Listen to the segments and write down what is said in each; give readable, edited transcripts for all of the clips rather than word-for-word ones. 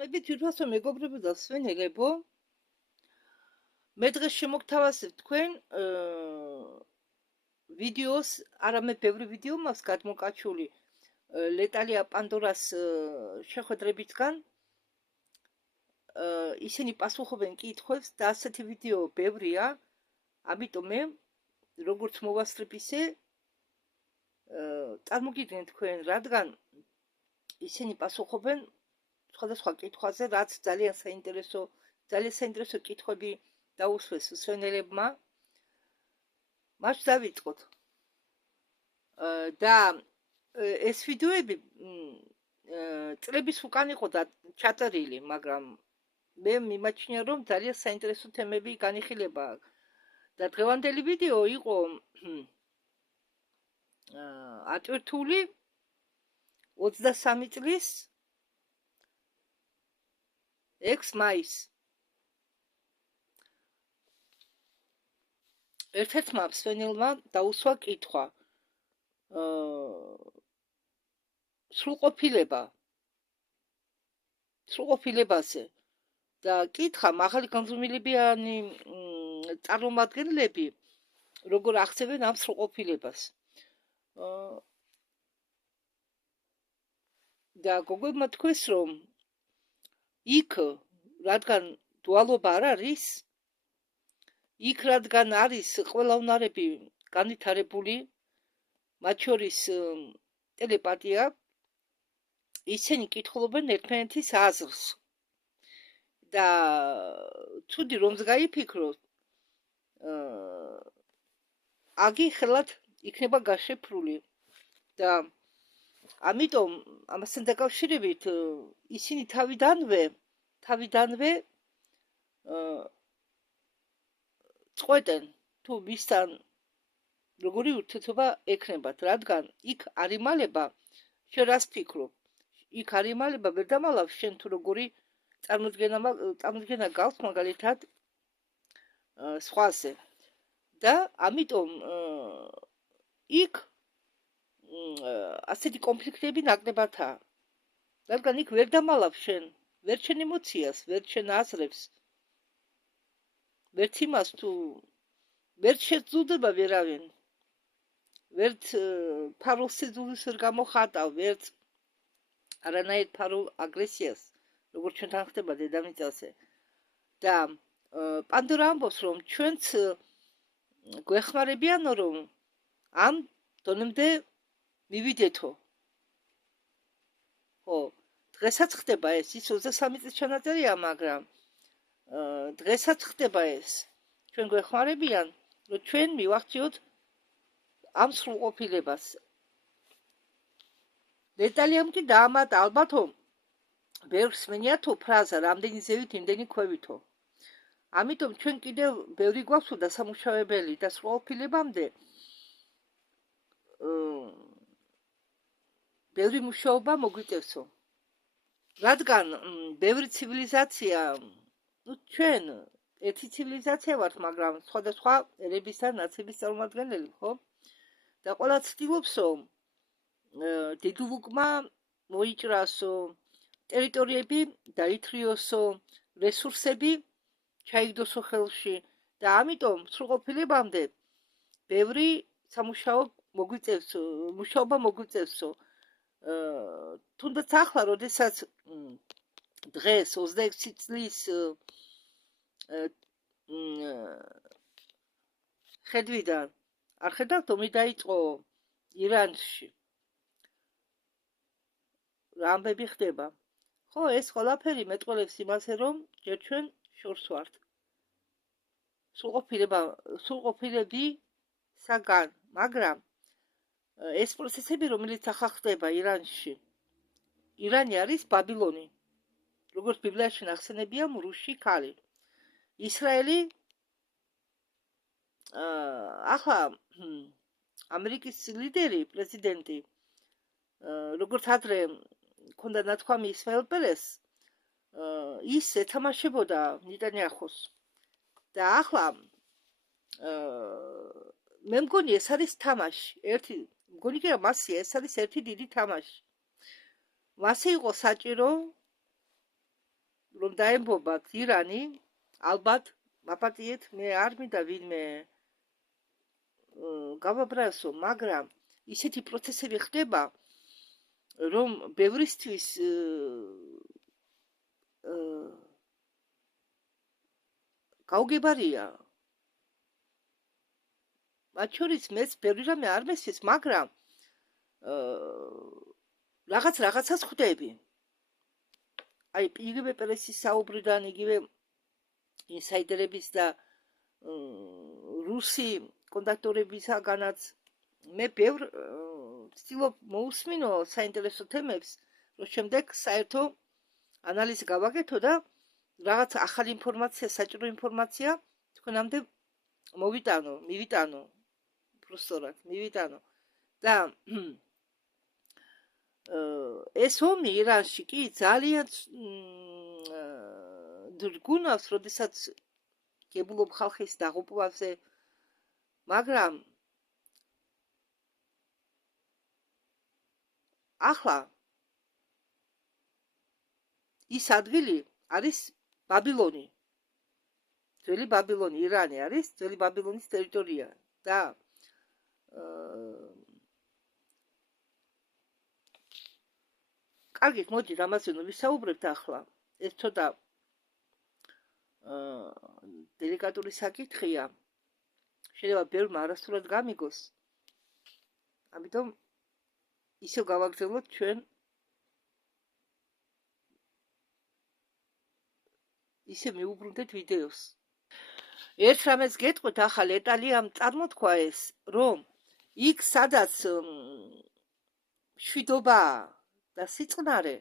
მე თვითონ მეგობრებო და სვენელებო, მე დღეს შემოგთავაზებ თქვენ ვიდეოს, არამედ ბევრი ვიდეო მაქვს გადმოკაჩული ლეტალია პანდორას შეხვედრებისგან. ისინი პასუხობენ კითხვებს და ასეთი ვიდეო ბევრია, ამიტომ მე როგორც მოვასწრებ ისე წარმოგიდგენთ თქვენ, რადგან ისინი პასუხობენ სხვადასხვა კითხვაზე, რაც ძალიან საინტერესო კითხვები დაუსვეს სვენელებმა. მას დავიწყოთ. და ეს ვიდეოები წლების უკან იყო ჩაწერილი, მაგრამ მე მიმაჩნია, რომ ძალიან საინტერესო თემები განიხილება. და დღევანდელი ვიდეო იყო ატვირთული 23 წლის 6 მაისს. ერთ-ერთმა სვენელმა დაუსვა კითხვა სრულყოფილებაზე და კითხა მაღალი განზომილებიანი წარმომადგენლები როგორ ახცევენ ამ სრულყოფილებას. და გოგოებმა თქვეს, რომ იქ რადგან დუალობა არ არის, იქ რადგან არის ყველა უნარები განვითარებული, მათ შორის ტელეპათია, ისინი კითხულობენ ერთმანეთის აზრს. და ცუდი რომს გაიფიქროთ, აგი ხელად იქნება გაშეფრული. და ამიტომ ამასთან დაკავშირებით ისინი თავიდანვე წყვეტენ თუ მისთან როგორი ურთიერთობა ექნებათ, რადგან იქ არ იმალება, შენ რას ფიქრობ? იქ არ იმალება, ვერ დამალავ შენ თუ როგორი წარმოდგენა გაქვს მაგალითად სხვაზე. და ამიტომ იქ ასეთი კონფლიქტები ნაკლებადაა. რადგან იქ ვერ დამალავ შენ, ვერ შენ ემოციას, ვერ შენ აზრებს, ვერც იმას თუ ვერ შეძულდება ვერავინ, ვერც ფარულ სიძულვილს ვერ გამოხატავ, ვერც არანაირ ფარულ აგრესიას, როგორც ჩვენთან ხდება დედამიწაზე. და პანდორა ამბობს, რომ ჩვენც გვეხმარებიანო, რომ ამ დონემდე მივიდეთო. ხო, დღესაც ხდება ეს, ის 23 წლის ჩანაწერია, მაგრამ დღესაც ხდება ეს. ჩვენ გვეხმარებიან, რომ ჩვენ მივახციოთ ამ სრულყოფილებას. ლეტალიამ კი დაამატა, ალბათო ბევრს მენიათო ფრაზა, რამდენი ზევით, იმდენი ქვევითო. ამიტომ ჩვენ კიდევ ბევრი გვაქვს დასამუშავებელი და სრულყოფილებამდე ბევრი მუშაობა მოგვიწევსო. რადგან ბევრი ცივილიზაცია, ჩვენ ერთი ცივილიზაცია ვართ, მაგრამ სხვადასხვა ერების და ნაციების წარმომადგენელი, ხო? და ყველა ცდილობსო დედულუკმა მოიჭრასო, ტერიტორიები დაითრიოსო, რესურსები ჩაიგდოსო ხელში და ამიტომ სრულყოფილებამდე ბევრი მუშაობა მოგვიწევსო. თუნდაც ახლა, როდესაც დღეს 26 წლის ხედვიდან არ ხედავთ, ომი დაიწყო ირანში. რა ამბები ხდება? ხო, ეს ყველაფერი მეტყველებს იმაზე, რომ ჯერ ჩვენ შორს ვართ. სრულყოფილებისაგან, მაგრამ ეს პროცესები, რომელიც ახლა ხდება ირანში, ირანი არის ბაბილონი. როგორც ბიბლიაში ნახსენებია, მრუში ქალი. ისრაელი ახლა ამერიკის ლიდერი, პრეზიდენტი, როგორც ადრე ქონდა ნათქვამი ისმაილ პერეს, ის ეთამაშებოდა ნეტანიაჰუს. და ახლა მე მგონი ეს არის თამაში. მგონი კი მასია, ეს არის ერთი დიდი თამაში. მასე იყო საჭირო რომ დაემბობათ ირანი, ალბათ მაპატიეთ, მე არ მინდა ვინმე გავაბრაზო, მაგრამ ისეთი პროცესები ხდება, რომ ბევრისთვის გაუგებარია. მათ შორის მეც ბევრი რამე არ მესმის, მაგრამ რაღაცას ხვდები. აი, იგივე პრესის საუბრიდან, იგივე ინსაიდერების და რუსი კონტაქტორებისაგანაც მე ბევრ ვცდილობ მოусმინო საინტერესო თემებს, რომ შემდეგ საერთო ანალიზი გავაკეთო და რაღაც ახალი ინფორმაცია, საჭირო ინფორმაცია თქვენამდე მივიტანო, პროსტორად მივიტანო. და ეს ომი ირანში კი ძალიან დრგუნავს, როდესაც გებულობ ხალხის დაღუპვაზე, მაგრამ ახლა ის ადგილი არის ბაბილონი. ძველი ბაბილონი, ირანი არის ძველი ბაბილონის ტერიტორია და კარგით, მოდი რამაზე ვისაუბრებთ ახლა. ეს ცოტა დელიკატური საკითხია. შეიძლება ბევრმა არასწორად გამიგოს. ამიტომ ისევ გავაგრძელოთ ჩვენ ისე მიუბრუნდეთ ვიდეოს. ერთ რამეს გეტყვით, ახლა ლეტალიამ წარმოთქვა ეს, რომ იქ სადაც მშვიდობა და სიწყნარე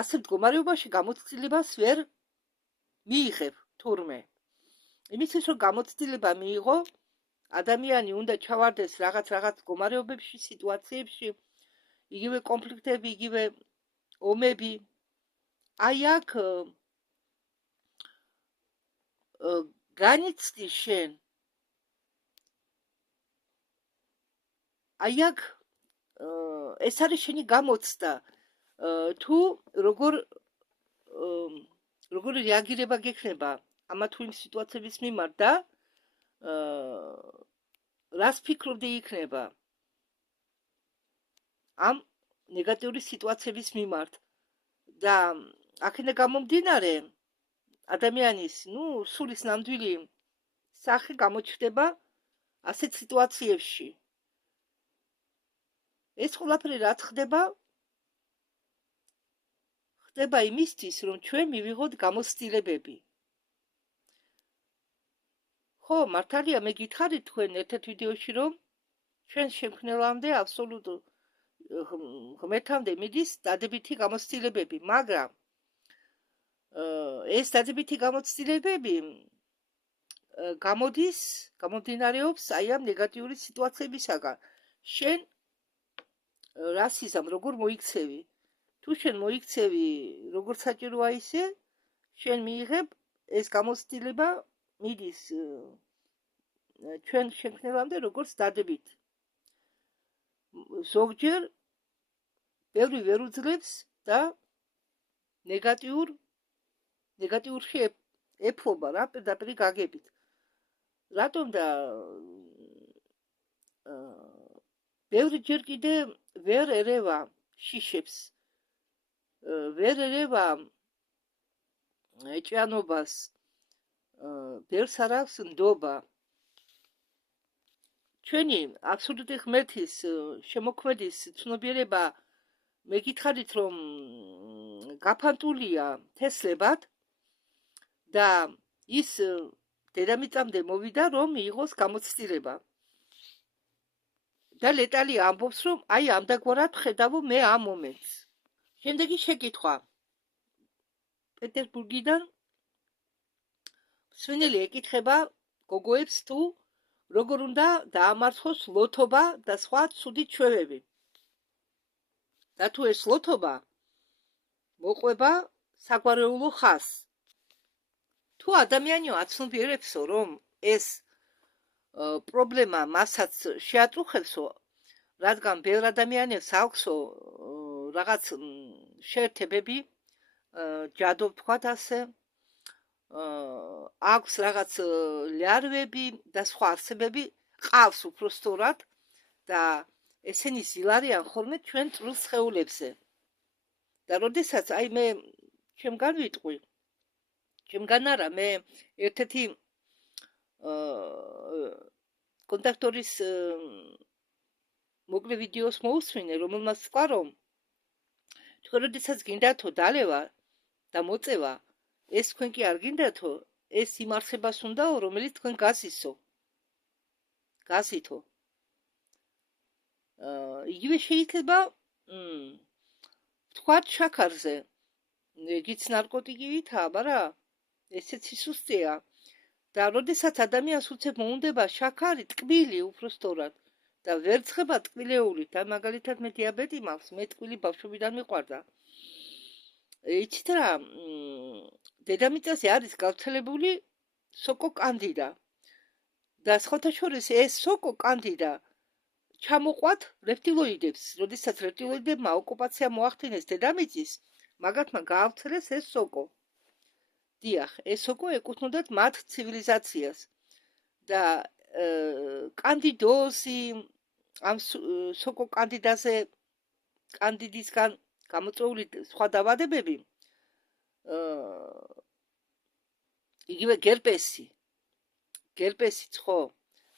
ასე მდგომარეობაში გამოცდილებას ვერ მიიღებ თურმე. იმისთვის რომ გამოცდილება მიიღო, ადამიანი უნდა ჩავარდეს რაღაც მდგომარეობებში, სიტუაციებში, იგივე კონფლიქტები, იგივე ომები. აი აქ განიცდი შენ. აი აქ ეს არის შენი გამოცდა. თუ როგორ რეაგირება გექნება ამა თუ იმ სიტუაციების მიმართ და რას ფიქრობდი იქნება ამ ნეგატიური სიტუაციების მიმართ და აქედან გამომდინარე ადამიანის, სულის ნამდვილი სახე გამოჩნდება ასეთ სიტუაციებში. ეს ყველაფერი რაც ხდება იმისთვის, რომ ჩვენ მივიღოთ გამოცდილებები. ხო, მართალია, მე გითხარით თქვენ ერთ-ერთ ვიდეოში, რომ ჩვენ შემქმნელამდე აბსოლუტ ღმერთამდე მიდის დადებითი გამოცდილებები, მაგრამ ეს დადებითი გამოცდილებები გამომდინარეობს აი ამ ნეგატიური სიტუაციებისაგან. შენ რას იზამ, როგორ მოიქცევი? თუ შენ მოიქცევი როგორც საჭიროა ისე, შენ მიიღებ ეს გამოცდილება მიდის ჩვენ შემქმნელამდე როგორც დადებით. ზოგჯერ ბევრი ვერ უძლებს და ნეგატიურში ეფლობა რა პირდაპირ გაგებით. რატომ და ბევრი ჯერ კიდე ვერ ერევა შიშებს, ვერ ერევა ეჭიანობას, ბევრს არ აქვს ნდობა. ჩვენი აბსოლუტური ღმერთის შემოქმედის ცნობიერება მე გითხარით, რომ გაფანტულია თესლებად და ის დედამიწამდე მოვიდა, რომ მიიღოს გამოცდილება. და ლეტალი ამბობს, რომ აი ამდაგვარად ხედავო მე ამ მომენტს. შემდეგი შეკითხვა. პეტერბურგიდან მსვენელი ეკითხება გოგოებს თუ როგორ უნდა დაამარცხოს ლოთობა და სხვა ცუდი ჩვევები. და თუ ეს ლოთობა მოყვება საგვარეულო ხაზს. თუ ადამიანი აცნობიერებსო, რომ ეს პრობლემა მასაც შეატρუხებსო, რადგან ბევრ ადამიანებს აქვსო რაღაც შეერთებები, ჯადო ვთქვათ ასე, აქვს რაღაც ლარვები და სხვა არსებები, ყავს უпростоრად და ესენი ზილარიან ხოლმე ჩვენ წვრილ სხეულებზე. და როდესაც აი მე ჩემგან ვიტყვი, ჩემგან არა, მე ერთ-ერთი კონტაქტორის მოკლე ვიდეოს მოусმინე, რომელმაც თქვა, რომ თქვენ როდესაც გინდათო დალევა და მოწევა, ეს თქვენ კი არ გინდათო, ეს იმ არსებას უნდაო, რომელიც თქვენ გაზისო. გაზითო. იგივე შეიძლება ვთქვათ შაქარზე. იგიც ნარკოტიკი ვითაა, მაგრამ ესეც სისუსტეა. და როდესაც ადამიანს უცებ მოუნდება შაქარი, ტკბილი უпростоრად და ვერ ცხება ტკბილეულით, და მაგალითად მე დიაბეტი მაქვს, მე ტკბილი ბავშვობიდან მიყვარდა. იცით რა, დედამიწაზე არის გავრცელებული სოკო კანდიდა. და სხვათა შორის ეს სოკო კანდიდა ჩამოყვათ რეპტილოიდებს, როდესაც რეპტილოიდებმა ოკუპაცია მოახდინეს დედამიწის, მაგათმა გაავრცელეს ეს სოკო. დიახ, ეს სოკო ეკუთვნოდათ მათ ცივილიზაციას და კანდიდოზი ამ სოკო კანდიდაზე კანდიდისგან გამოწვეული სხვა დაავადებები, იგივე გერპესიც ხო,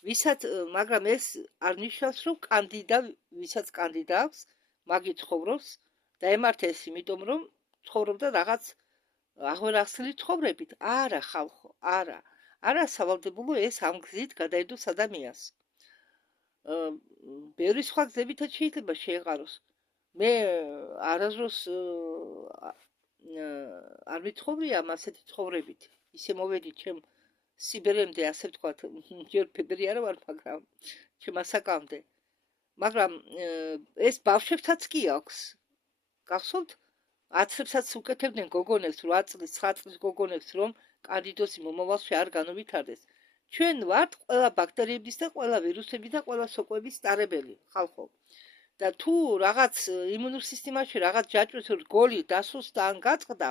ვისაც, მაგრამ ეს არ ნიშნავს, რომ კანდიდა, ვისაც კანდიდა აქვს, მაგი ცხოვრობს და ემართა ეს იმიტომ, რომ ცხოვრობდა რაღაც აღველახსნილი ცხოვრებით. არა ხალხო, არა სავალდებულო ეს ამ გზით გადაედოს ადამიანს. ბევრი სხვა გზებითაც შეიძლება შეეყაროს. მე არასდროს არ ვიცხოვრია ამ ასეთი ცხოვრებით. ისე მოვედი ჩემ სიბერემდე, ასე ვთქვათ, ჯერ ფებრი არა ვარ, მაგრამ ჩემ ასაკამდე. მაგრამ ეს ბავშვებსაც კი აქვს. გახსოვთ? 10 წლებსაც უკეთებდნენ გოგონებს, 8 წლის, 9 წლის გოგონებს, რომ კანდიდოზი მომავალში არ განუვითარდეს. ჩვენ ვართ ყველა ბაქტერიების და ყველა ვირუსების და ყველა სოკოების სტარებელი, ხალხო. და თუ რაღაც იმუნურ სისტემაში რაღაც ჯაჭვს რგოლი დასუსტა ან გაწყდა,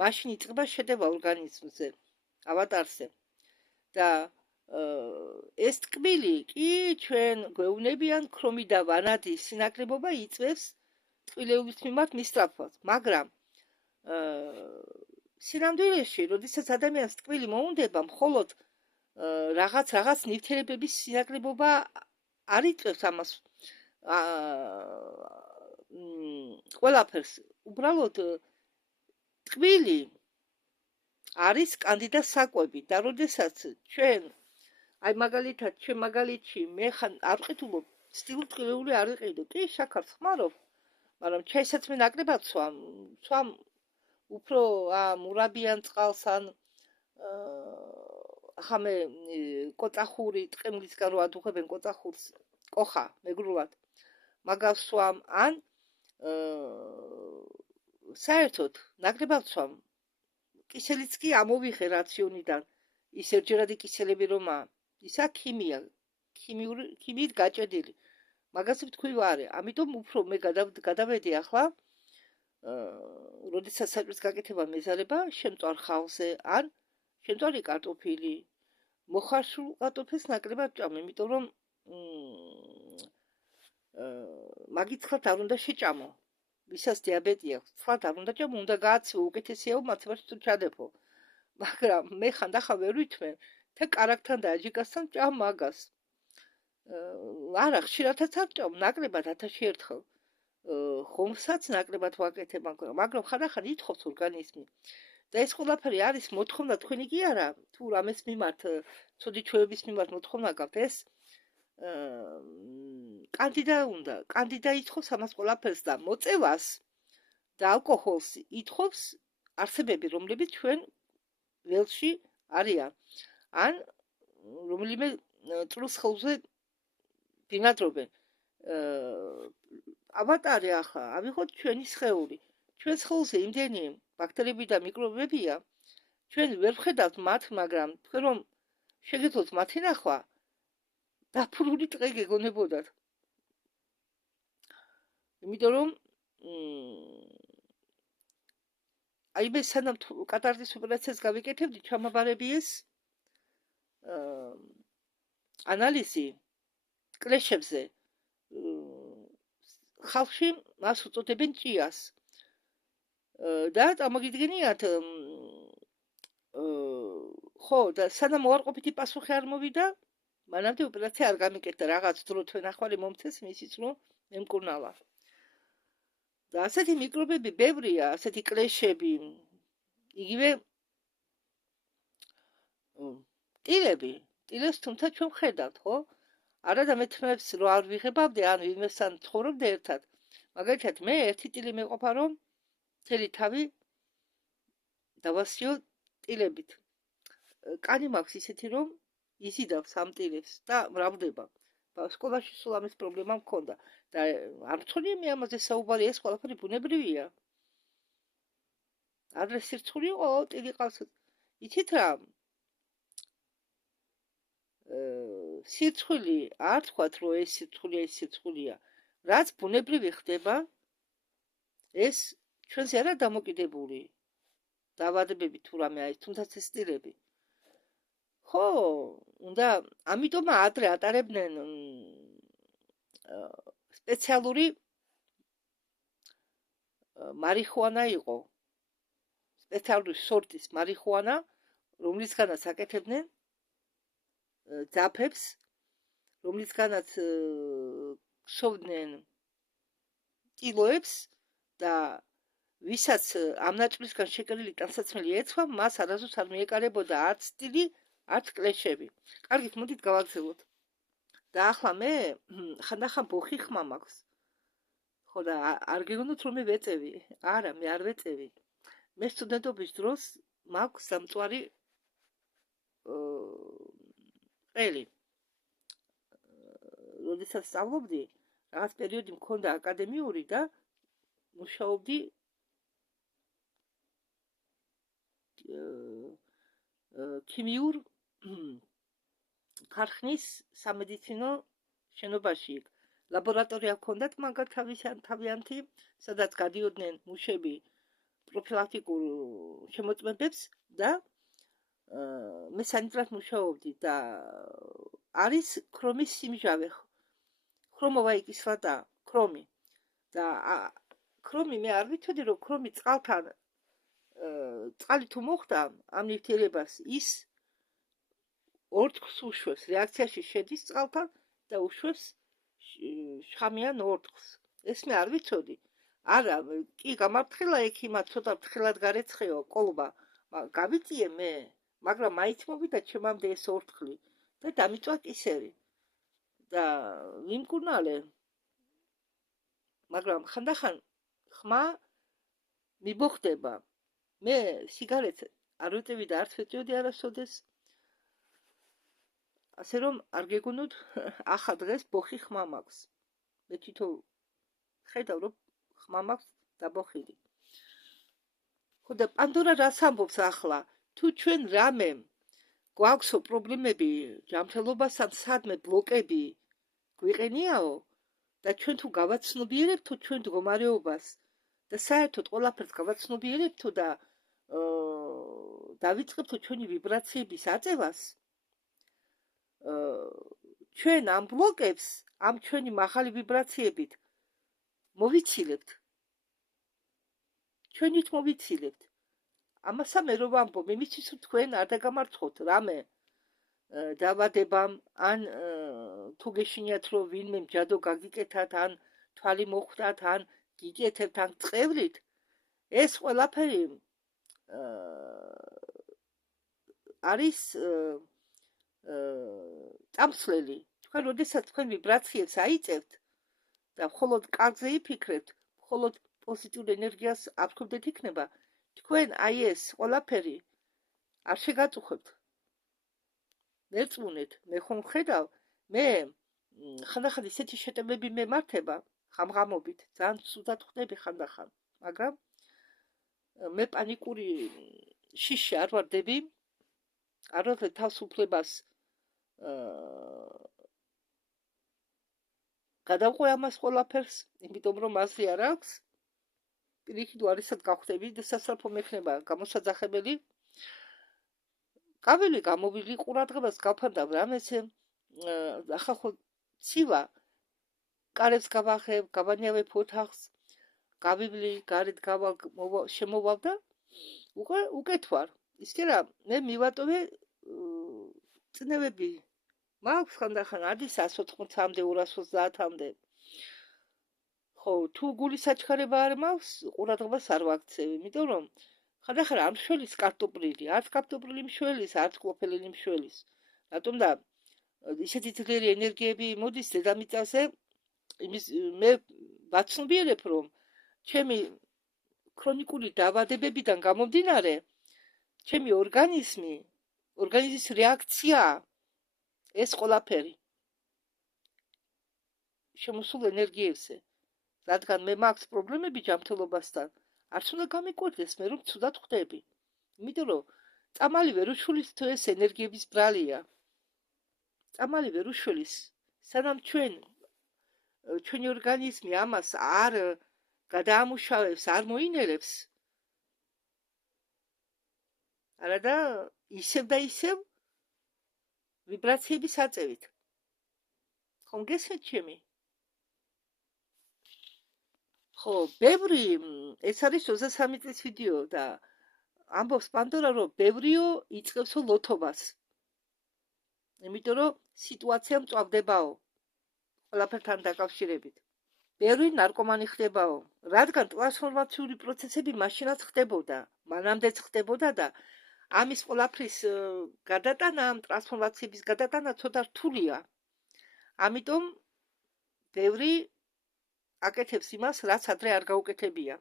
მაშინ იწყება შეტევა ორგანიზმზე, ავატარზე. და ეს ტკბილი კი ჩვენ გვეუბნებიან ქრომი და ვანადის სინაკლებობა იწვევს ტკბილეულის მიმართ მისწრაფვას, მაგრამ სინამდვილეში, როდესაც ადამიანს ტკბილი მოუნდება, მხოლოდ რაღაც ნივთიერებების სინაკლებობა არ იწვევს ამას ყველაფერს. უბრალოდ ტკბილი არის კანდიდა საკვები და როდესაც ჩვენ აი მაგალითად ჩვენ მაგალითში მე ხან არ ვყიდულობ სტილურ ტკბილეული არ ვიყიდო, კი შაქარს ხმარობ, მაგრამ ჩაისაც მე ნაკლებად სვამ უფრო მურაბიან წყალს ან ახლა მე კოწახური ტყემლისგან რო ადუღებენ კოწახურს კოხა მეგრულად მაგას სვამ ან საერთოდ ნაკლებად სვამ. კისელიც კი ამოვიღე რაციონიდან, ის ერთჯერადი კისელები რომაა, ისა ქიმიით გაჭედილი. მაგას ვთქვი ვარე, ამიტომ უფრო მე გადავედი ახლა, როდესაც საჭმლის გაკეთება მეზარება, შემწვარ ხავზე, ან შემწვარი კარტოფილი, მოხარშულ კარტოფილს ნაკლებად ვჭამ, იმიტომ რომ მაგით ხრათ არ უნდა შეჭამო. ვისაც დიაბეტი აქვს, ხრათ არ უნდა ჭამო, უნდა გააცივო, უკეთესიაო მაცივარში თუ ჩადეფო. მაგრამ მე ხანდახან ვერ ვითმენ, թե კარაქთან და აჯიკასთან ჭამ მაგას. არა, ხშირადაც არ ჭამ, ნაკლებად 1000-ში ერთხელ. ხომსაც ნაკლებად ვაკეთებ, მაგრამ ხანდახან ითხოვს ორგანიზმი. და ეს ყველაფერი არის მოთხოვნა თქვენი კი არა, თუ რამეს მიმართ, ცოდი ჩვევების მიმართ მოთხოვნა გაქვთ, ეს კანდიდა ითხოვს ამას ყველაფერს და მოწევას და ალკოჰოლს ითხოვს არსებები, რომლებიც ჩვენ ველში არიან, ან რომელიმე წვრილ სხეულზე ბინადრობენ. ავატარი ახლა, ავიღოთ ჩვენი სხეული. ჩვენ სხეულზე იმდენი ბაქტერიები და მიკრობებია, ჩვენ ვერ ვხედავთ მათ, მაგრამ თქვენ რომ შეგეძლოთ მათი ნახვა, დაფრული ტყე გეგონებოდათ. იმიტომ რომ აი მე სანამ კატარზის ოპერაციას გავიკეთებდი, ჩამაბარები ეს ანალიზი კლეშებზე. ხალხში მას უწოდებენ ჭიას. და წარმოგიდგენიათ, ხო, და სანამ უარყოფითი პასუხი არ მოვიდა, მანამდე ოპერაცია არ გამიკეთდა. რაღაც დრო თქვენ ახალი მომცეს მისიც რომ მემკურნალა. და ასეთი მიკრობები ბევრია, ასეთი კლეშები. იგივე ტილებს თუმცა ჩვენ ხედავთ, ხო? არა და მეთმებს რო არ ვიღებავდი, ან ვინმესთან ცხოვრობდი ერთად. მაგალითად, მე ერთი ტილი მეყოფა რომ მთელი თავი დავასიო ტილებით. კანი მაქვს ისეთი რომ იზიდავს ამ ტილებს და მრავლდება. სკოლაში სულ ამის პრობლემა მქონდა და არ მწონია მე ამაზე საუბარი, ეს ყველაფერი ბუნებრივია. ადრე სირცხული იყო, ტილი ყავს. იცით რა? სირცხული არ თქვათ რომ ეს სირცხულია. რაც ბუნებრივი ხდება, ეს ჩვენზე არა დამოკიდებული. დავადებები თუ რამე არის, თუმცა ეს ტილები. ხო, უნდა ამიტომ ადრე ატარებდნენ სპეციალური მარიხუანა იყო. სპეციალური სორტის მარიხუანა, რომლისგანაც აკეთებდნენ ძაფებს, რომლისგანაც ქსოვდნენ ტილოებს და ვისაც ამ ნაწილისგან შეკერილი ტანსაცმელი ეცვა, მას არასდროს არ მიეკარებოდა არც ტილი, არც კლეშები. კარგით, მოდით გავაგრძელოთ. და ახლა მე ხანდახან ბოხი ხმა მაქვს. ხო და არ გეგონოთ რომ მე ვეწევი. არა, მე არ ვეწევი. მე სტუდენტობის დროს მაქვს სამწვარი ყელი. როდესაც სწავლობდი, რაღაც პერიოდი მქონდა აკადემიური და მუშაობდი ქიმიურ ქარხნის სამედიცინო შენობაში. ლაბორატორია ჰქონდათ მაგალ თავიანთი, სადაც გადიოდნენ მუშები პროფილაქტიკურ შემოწმებებს და მე სანიტრად მუშაობდი და არის ქრომის სიმჟავე. ქრომოვაი კისლადა, ქრომი. და ქრომი მე არ ვიცოდი რომ ქრომი წყალთან წყალი თუ მოხდა ამ ნივთიერებას, ის ორთქლს უშვებს, რეაქციაში შედის წყალთან და უშვებს შხამიან ორთქლს. ეს მე არ ვიცოდი. არა, კი გამართხილა ექიმად, ცოტა ფრთხილად გარეცხეო კოლბა. გავიწიე მე, მაგრამ მაინც მოვიდა ჩემამდე ეს ორთქლი და დამიწვა კისერი. და ვიმკურნალე. მაგრამ ხანდახან ხმა მიბოხდება. მე სიგარეტს არ ვეწევი და არც ვეწევდი არასოდეს. ასე რომ არ გეგონოთ, ახლა დღეს ბოხი ხმა მაქვს. მე თვითონ ხედავ რომ ხმა მაქვს დაბოხილი. ხო და პანდორა რას ამბობს ახლა? თუ ჩვენ რამე გვაქვსო პრობლემები ჯანმრთელობასთან, სადმე ბლოკები გვიყენიაო და ჩვენ თუ გავაცნობიერებთო ჩვენ მდგომარეობას და საერთოდ ყველაფერს გავაცნობიერებთო და დავიწყებთო ჩვენი ვიბრაციების აწევას, ჩვენ ამ ბლოკებს, ამ ჩვენი მაღალი ვიბრაციებით მოვიცილებთ. ჩვენით მოვიცილებთ. ამასა მე რო ვამბობ, იმისთვის რომ თქვენ არ დაგამარცხოთ რამე დავადებამ, ან თუ გეშინიათ რომ ვინმე მჯადო გაგიკეთათ, ან თვალი მოხვდათ, ან გიკეთებთ, ან წევრით, ეს ყველაფერი არის წამსვლელი. თქვენ როდესაც თქვენ ვიბრაციებს აიწევთ და მხოლოდ კარგზე იფიქრებთ, მხოლოდ პოზიტიურ ენერგიას აფრქვდეთ იქნება, თქვენ აი ეს ყველაფერი არ შეგაწუხებთ. მერწმუნეთ, მე ხომ ხედავ, მე ხანდახან ისეთი შეტევები მემართება ღამღამობით, ძალიან ცუდად ხვდები ხანდახან, მაგრამ მე პანიკური შიში არ ვარდები, არ ვარდებ თავისუფლებას გადავყვე ამას ყველაფერს, იმიტომ რომ აზრი არ აქვს. პირიქით უარესად გავხდები და სასწრაფო მექნება გამოსაძახებელი. კაბელი გამოვილი ყურადღებას გავფარდავ რამესე ახლა ხო ცივა კარებს გავახებ, გავანიავებ ოთახს, გავივლი, გარეთ შემოვალ და უკეთ ვარ. ის კი რა, მე მივატოვე წნევები. მაქვს ხანდახან ადის 180-მდე, 230-მდე. ხო, თუ გულის საჩქარება არ მაქვს, ყურადღებას არ ვაქცევ, იმიტომ რომ ხანდახან არ მშველის კარტოფილი, არც კარტოფილი მშველის, არც ყოფილი მშველის. რატომ და ისეთი ძლიერი ენერგიები მოდის დედამიწაზე, იმის მე ვაცნობიერებ, რომ ჩემი ქრონიკული დაავადებებიდან გამომდინარე, ჩემი ორგანიზმის რეაქცია ეს ყველაფერი შემოსულ ენერგიებზე. რადგან მე მაქვს პრობლემები ჯანმრთელობასთან, არც უნდა გამიკვირდეს მე რომ ცუდად ხვდები. იმიტომ რომ წამალი ვერ უშვილის თუ ეს ენერგიების ბრალია. წამალი ვერ უშვილის, სანამ ჩვენი ორგანიზმი ამას არ გადაამუშავებს, არ მოინერებს. არადა ისევ და ისევ ვიბრაციების აწევით. ხომ გესმით ჩემი? ხო, ბევრი ეს არის 23 წლის ვიდეო და ამბობს პანდორა რომ ბევრიო იწყებსო ლოთობას. იმიტომ რომ სიტუაცია მწვავდებაო. ყველაფერთან დაკავშირებით. ბევრი ნარკომანი ხდებაო, რადგან ტრანსფორმაციული პროცესები მაშინაც ხდებოდა, მანამდეც ხდებოდა და ამის ყველაფრის გადატანა, ამ ტრანსფორმაციების გადატანა ცოტა რთულია. ამიტომ ბევრი აკეთებს იმას, რაც ადრე არ გაუკეთებია.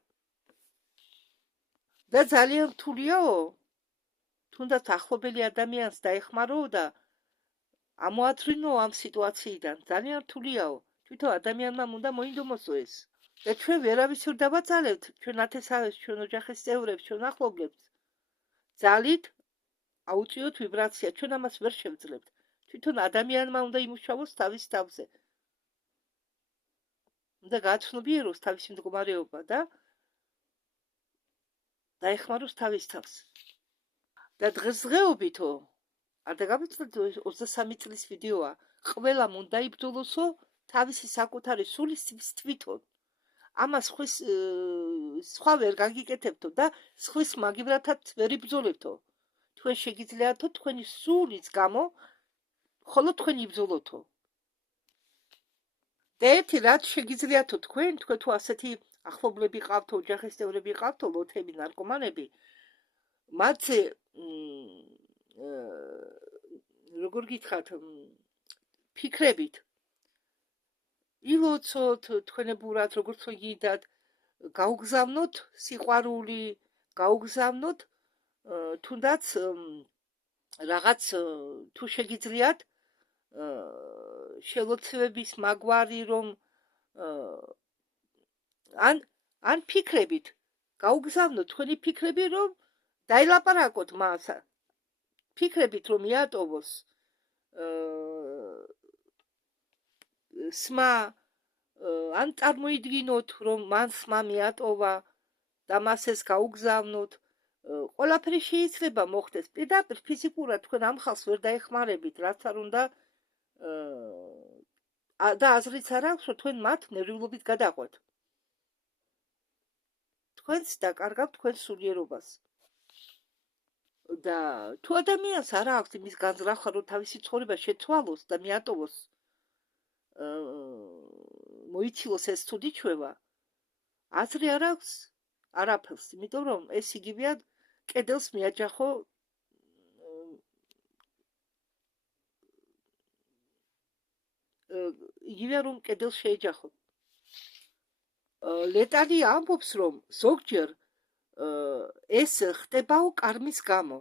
და ძალიან რთულიაო, თუნდაც ახლობელი ადამიანს დაეხმაროო და ამოათრინო ამ სიტუაციიდან. ძალიან რთულიაო. თვითონ ადამიანმა უნდა მოინდომოსო ეს. და ჩვენ ვერავის ვერ დავაწალებთ, ჩვენ ათესავებს, ჩვენ ოჯახის წევრებს, ჩვენ ახლობლებს. ძალით აუწიოთ ვიბრაცია, ჩვენ ამას ვერ შევძლებთ. თვითონ ადამიანმა უნდა იმუშავოს თავის თავზე. უნდა გააცნობიეროს თავისი მდგომარეობა და დაეხმაროს თავის თავს. და დღესდღეობითო, არ დაგავიწყდეთ 23 წლის ვიდეოა, ყველამ უნდა იბრძოლოსო თავისი საკუთარი სულის თვითონ. ამას სხვა ვერ გაგიკეთებთო და სხვის მაგივრათად ვერ იბრძოლებთო. თქვენ შეგიძლიათო თქვენი სულის გამო ხოლო თქვენ იბრძოლოთო. და ერთი რაც შეგიძლიათო თქვენ თუ ასეთი ახლობლები ყავთო, ოჯახის წევრები ყავთო, ლოთები, ნარკომანები, მათზე როგორ გითხრათ, ფიქრებით ილოცოთ თქვენებურად, როგორც გიდათ, გაუგზავნოთ სიყვარული, გაუგზავნოთ თუნდაც რაღაც თუ შეგიძლიათ შელოცვების მაგვარი რომ ან ფიქრებით გაუგზავნოთ თქვენი ფიქრები რომ დაილაპარაკოთ მას ფიქრებით რომ იატოვოს სმა ან წარმოიდგინოთ რომ მან სმა მიატოვა და მას ეს გაუგზავნოთ ყველაფერი შეიძლება მოხდეს პირდაპირ ფიზიკურად თქვენ ამ ხალხს ვერ დაეხმარებით რაც არ უნდა და აზრიც არ აქვს რომ თქვენ მათ ნერვიულობით გადაყვეთ თქვენს დაკარგავთ თქვენს სულიერობას და თუ ადამიანს არ აქვს იმის განზრახვა რომ თავისი ცხოვრება შეცვალოს და მიატოვოს მოიცილოს ეს ცუდი ჩვევა აზრი არ აქვს არაფერს იმიტომ რომ ეს იგივეა კედელს მიაჯახო იგივეა რომ კედელს შეეჯახო ლეტალი ამბობს რომ ზოგჯერ ეს ხდებაო კარმის გამო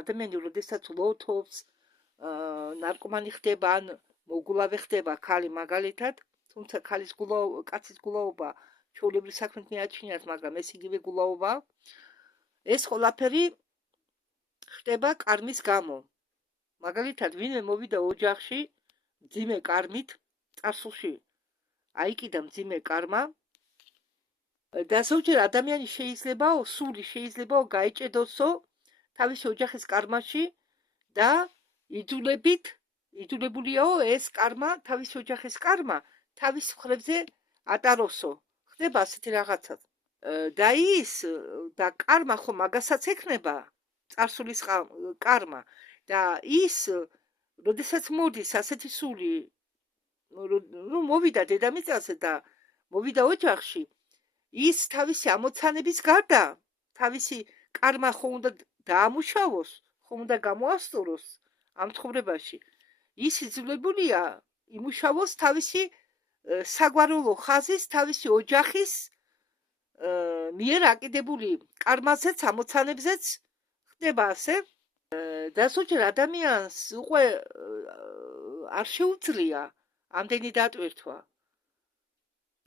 ადამიანი როდესაც ლოთობს ნარკომანი ხდება ან მოგულავე ხდება ქალი მაგალითად თუმცა კაცის გულაობა ჩვეულებრივ საქმედ მიაჩნიათ მაგრამ ეს იგივე გულაობა ეს ყველაფერი ხდება კარმის გამო მაგალითად ვინმე მოვიდა ოჯახში მძიმე კარმით წარსულში აიკიდა მძიმე კარმა და ზოგჯერ ადამიანი შეიძლებაო, სული შეიძლებაო გაეჭედოსო თავისი ოჯახის კარმაში და იძულებულიაო ეს კარმა, თავისი ოჯახის კარმა თავის მხრებზე ატაროსო. ხდება ასეთი რაღაცა. და ის და კარმა ხო მაგასაც ექნება, წარსულის კარმა და ის როდესაც მოდის ასეთი სული, ну მოვიდა დედამიწაზე და მოვიდა ოჯახში, ის თავისი ამოცანების გარდა, თავისი კარმა ხო უნდა დაამუშავოს, ხო უნდა გამოასწოროს ამ ცხოვრებაში. ის იძულებულია იმუშავოს თავისი საგვარეულო ხაზის, თავისი ოჯახის მიერ აკიდებული კარმაზეც, ამოცანებზეც ხდება ასე. და ზოგჯერ ადამიანს უკვე არ შეუძლია ამდენი დატვირთვა.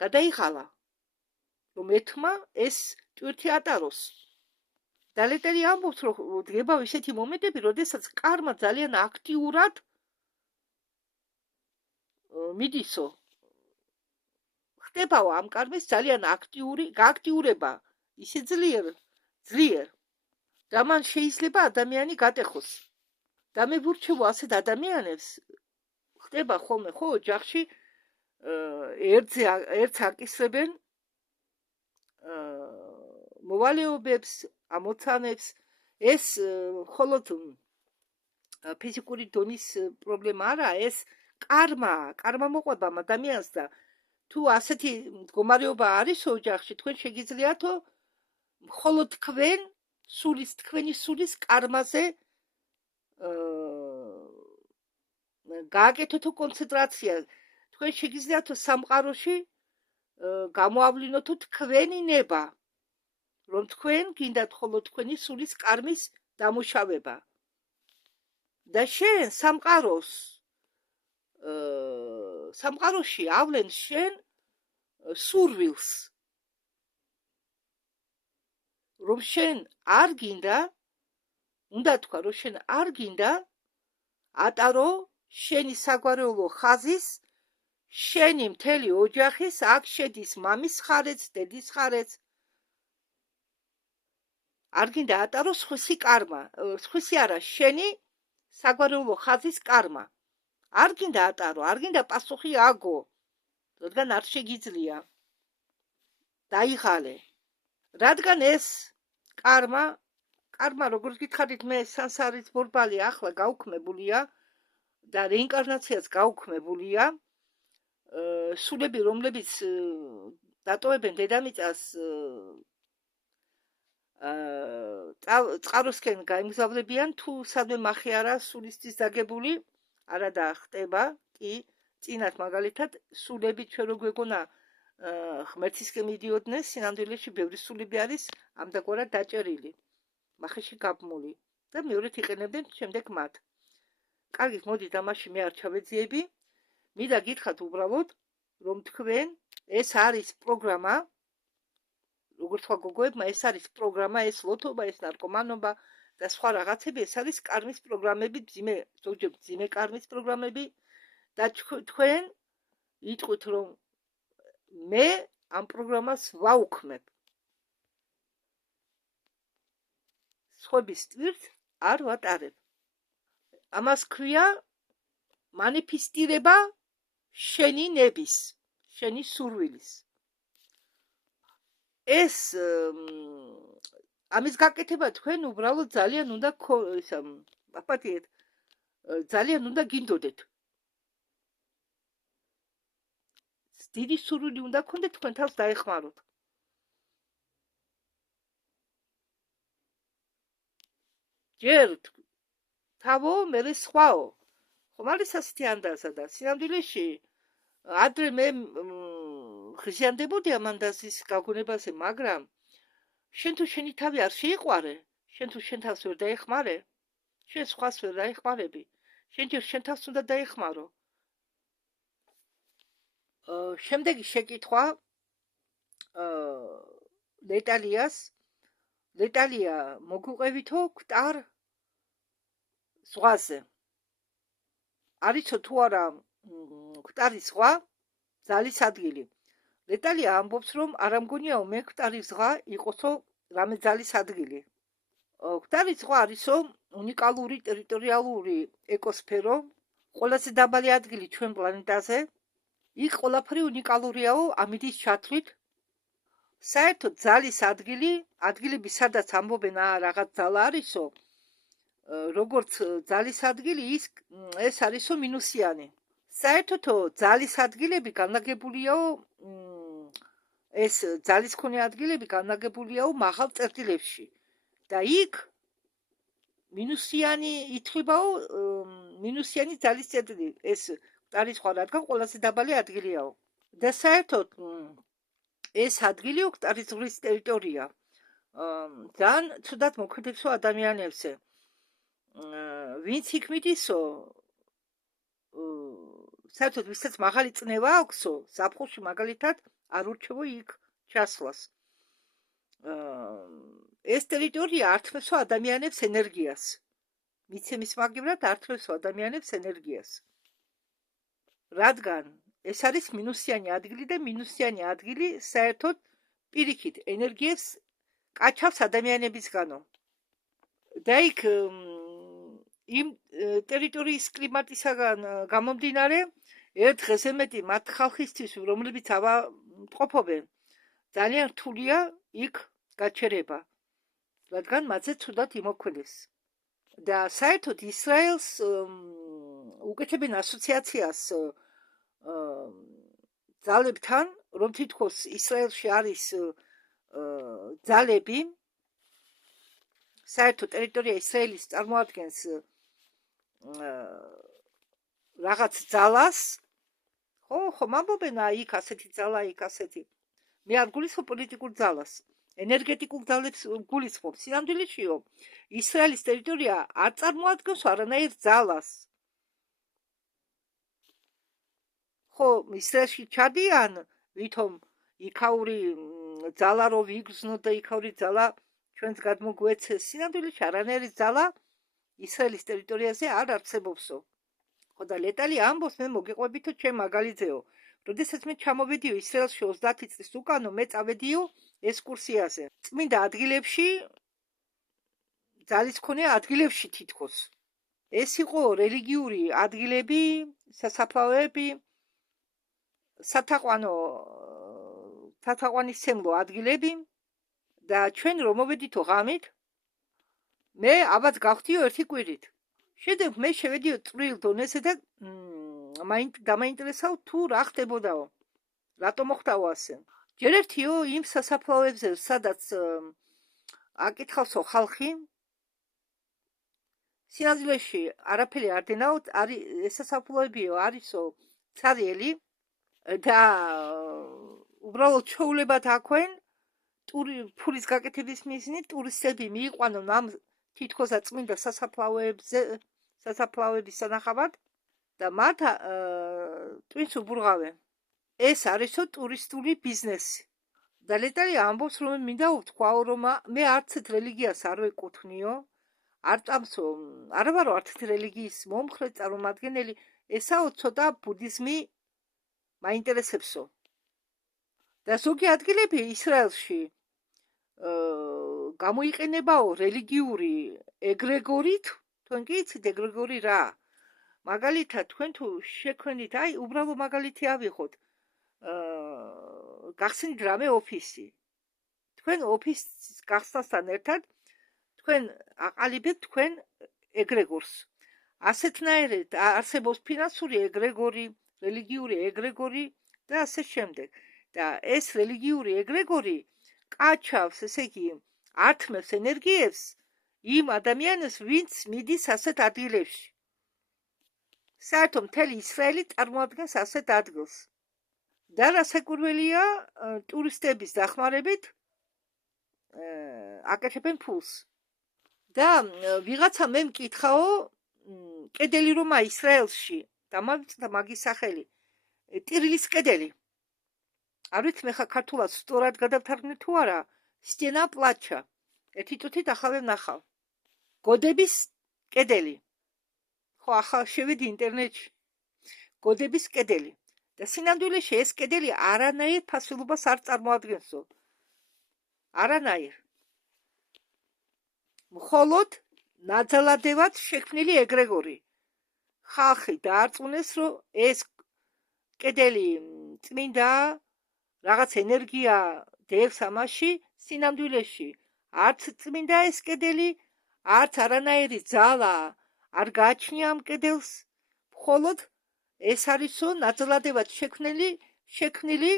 გადაიღალა რომ ეთმა ეს ტვირთი ატაროს. დალეტელი ამბობს, რომ დგება ისეთი მომენტები, როდესაც კარმა ძალიან აქტიურად მიდისო. ხდებაო ამ კარმის ძალიან გააქტიურება, ისე ძლიერ. და მან შეიძლება ადამიანი გატეხოს. და მე ვურჩევო ასეთ ადამიანებს, ხდება ხოლმე ხო ოჯახში ერთს აკისრებენ მოვალეობებს, ამოცანებს, ეს მხოლოდ ფიზიკური დონის პრობლემა არა, ეს კარმა მოყვება ადამიანს და თუ ასეთი მდგომარეობა არის ოჯახში, თქვენ შეგიძლიათო მხოლოდ თქვენი სულის კარმაზე გააკეთოთო კონცენტრაცია. თქვენ შეგიძლიათო სამყაროში გამოავლინოთო თქვენი ნება, რომ თქვენ გინდათ მხოლოდ თქვენი სულის კარმის დამუშავება. და შენ სამყაროში ავლენ შენ სურვილს, რომ შენ არ გინდა, უნდა თქვა, რომ შენ არ გინდა ატარო შენი საგვარეულო ხაზის, შენი მთელი ოჯახის, აქ შედის მამის ხარეც, დედის ხარეც, არ გინდა ატარო სხვისი კარმა, სხვისი არა, შენი საგვარეულო ხაზის კარმა. არ გინდა ატარო, არ გინდა პასუხი აგო, რადგან არ შეგიძლია. დაიღალე. რადგან ეს კარმა, როგორც გითხარით, მე სანსარის ბორბალი ახლა გაუქმებულია და რეინკარნაციაც გაუქმებულია. სულები, რომლებიც დატოვებენ დედამიწას წყაროსკენ გაიმგზავრებიან, თუ სადმე მახი არა სულისთვის დაგებული, არა და ხტება კი წინათ მაგალითად სულები ჩვენ რო გვეგონა ღმერთისკენ მიდიოდნენ, სინამდვილეში ბევრი სულები არის ამდაგვარად დაჭერილი, მახეში გაბმული და მეორედ იყენებენ შემდეგ მათ. კარგით, მოდით ამაში მე არ ჩავეძიები. მინდა გითხრათ უბრალოდ, რომ თქვენ ეს არის პროგრამა, როგორც თქვა გოგოებმა, ეს არის პროგრამა, ეს ლოთობა, ეს ნარკომანობა და სხვა რაღაცები, ეს არის კარმის პროგრამები, ზოგჯერ მძიმე კარმის პროგრამები და თქვენ იტყვით, რომ მე ამ პროგრამას ვაუქმებ. სხვების ტვირთს არ ვატარებ. ამას ქვია მანიფესტირება შენი ნების, შენი სურვილის. ეს ამის გაკეთება თქვენ უბრალოდ ძალიან უნდა აპატიეთ, ძალიან უნდა გინდოდეთ. დიდი სურვილი უნდა გქონდეთ თქვენ თავს დაეხმაროთ. ჯერ თავო, მერე სხვაო. ხომ არის ასეთი ანდაზა და სინამდვილეში ადრე მე ხიზიანდებოდი ამ ანდაზის გაგონებაზე, მაგრამ შენ თუ შენი თავი არ შეიყვარე, შენ თუ შენ თავს ვერ დაეხმარე, შენ სხვას ვერ დაეხმარები, შენ ჯერ შენ თავს უნდა დაეხმარო. შემდეგი შეკითხვა ლეტალია მოგვიყევითო კვტარ ზღვაზე. არიცო თუ არა კვტარის ზღვა, ძალის ადგილი. ლეტალია ამბობს, რომ არ ამგონიაო მე კვტარის ზღვა იყოსო რამე ძალის ადგილი. კვტარის ზღვა არისო უნიკალური ტერიტორიალური ეკოსფერო, ყველაზე დაბალი ადგილი ჩვენ პლანეტაზე. იქ ყველაფერი უნიკალურიაო ამიდის ჩათვლით. საერთოდ ძალის ადგილები სადაც ამბობენ რაღაც ძალა არისო, როგორც ძალის ადგილი ეს არისო მინუსიანი. საერთოდო ძალის ადგილები განლაგებულია ეს ძალის მქონე ადგილები განლაგებულია მაღალ წერტილებში და იქ მინუსიანი ითვლებაო მინუსიანი ძალის წერტილი ეს კვტარის ზღვა რადგან ყველაზე დაბალი ადგილიაო და საერთოდ ეს ადგილი კვტარის ზღვის ტერიტორია ძალიან ცუდად მოქმედებსო ადამიანებზე ვინც იქ მიდისო საერთოდ ვისაც მაღალი წნევა აქვსო ზაფხულში მაგალითად არ ურჩევო იქ ჩასვლას. ეს ტერიტორია ართმევსო ადამიანებს ენერგიას. მიცემის მაგივრად ართმევსო ადამიანებს ენერგიას. რადგან ეს არის მინუსიანი ადგილი და მინუსიანი ადგილი საერთოდ პირიქით ენერგიებს კაჩავს ადამიანებისგანო. და იქ იმ ტერიტორიის კლიმატისაგან გამომდინარე ერთ დღეს ემეტი მათ ხალხისთვის რომლებიც ავადმყოფობენ ძალიან რთულია იქ გაჩერება რადგან მათზე ცუდად იმოქმედებს და საერთოდ ისრაელს უკეთებენ ასოციაციას ძალებთან რომ თითქოს ისრაელში არის ძალები საერთოდ ტერიტორია ისრაელის წარმოადგენს რაღაც ძალას ხო მამბობენ იქ ასეთი ძალა იქ ასეთი მე არ გულისხმობ პოლიტიკურ ძალას ენერგეტიკულ ძალებს გულისხმობ სინამდვილეშიო ისრაელის ტერიტორია არ წარმოადგენს არანაირ ძალას ხო ისრაელში ჩადიან ვითომ იქაური ძალა რო ვიგრძნო და იქაური ძალა ჩვენს გადმოგვეცეს სინამდვილეში არანაირი ძალა ისრაელის ტერიტორიაზე არ არსებობსო ხო და ლეტალი ამბობს მე მოგიყვებითო ჩემ მაგალითეო როდესაც მე ჩამოვედიო ისრაელში 30 წლის უკანო მე წავედიო ესკურსიაზე წმინდა ადგილებში ძალის მქონე ადგილებში თითქოს ეს იყო რელიგიური ადგილები სასაფლაოები სათაყვანისმცემლო ადგილები და ჩვენ რომ მოვედითო ღამით მე აბათ გავხდიო ერთი კვირით შედეგ მე შევედიო წვრილ დონეზე და დამაინტერესავ თუ რა ხდებოდაო რატო მოხდაო ასე ჯერ ერთიო იმ სასაფლაოებზე სადაც აკითხავსო ხალხი სინამდვილეში არაფერი არ დენაო არის ეს სასაფლაოებიო არისო ცარიელი და უბრალოდ ჩაულებათ აქვენ ფულის გაკეთების მიზნით ტურისტები მიიყვანონ ამ თითქოსა წმინდა სასაფლაოების სანახავად და მათ ტვინს უბურღავენ ეს არისო ტურისტული ბიზნესი და ლეტალი ამბობს რომ მინდა ვთქვაო რომ მე არცეთ რელიგიას არ ვეკუთვნიო არ წამსო არა ვარო არცეთ რელიგიის მომხრე წარმომადგენელი ესაო ცოტა ბუდიზმი მაინტერესებსო და ზოგი ადგილები ისრაელში გამოიყენებაო რელიგიური ეგრეგორით თქვენ კი იცით ეგრეგორი რა მაგალითად თქვენ თუ შექმნით აი უბრალო მაგალითი ავიღოთ გახსნით რამე ოფისი თქვენ ოფისის გახსნასთან ერთად თქვენ აყალიბებთ თქვენ ეგრეგორს ასეთნაირად არსებობს ფინანსური ეგრეგორი რელიგიური ეგრეგორი და ასე შემდეგ და ეს რელიგიური ეგრეგორი კაჩავს ესე იგი ართმევს ენერგიებს იმ ადამიანებს ვინც მიდის ასეთ ადგილებში საერთოდ მთელი ისრაელი წარმოადგენს ასეთ ადგილს და რასაკვირველია ტურისტების დახმარებით აკეთებენ ფულს და ვიღაცა მე მკითხაო კედელი რომა ისრაელში დამავიწყდა მაგის სახელი ტირილის კედელი არ ვიცი მე ხა ქართულად სწორად გადავთარგმნე თუ არა სტენა პლაჩა ერთი წუთით ახლა ვნახავ გოდების კედელი ხო ახლა შევედი ინტერნეტში გოდების კედელი და სინამდვილეში ეს კედელი არანაირ ფასილობას არ წარმოადგენსო. არანაირ. მხოლოდ ნაძალადევად შექმნილი ეგრეგორი. ხალხი დაარწმუნეს, რომ ეს კედელი წმინდა, რაღაც ენერგია დევს ამაში, სინამდვილეში არც წმინდა ეს კედელი, არც არანაირი ძალა არ გააჩნია ამ კედელს, მხოლოდ ეს არისო ნაძალადევად შექმნილი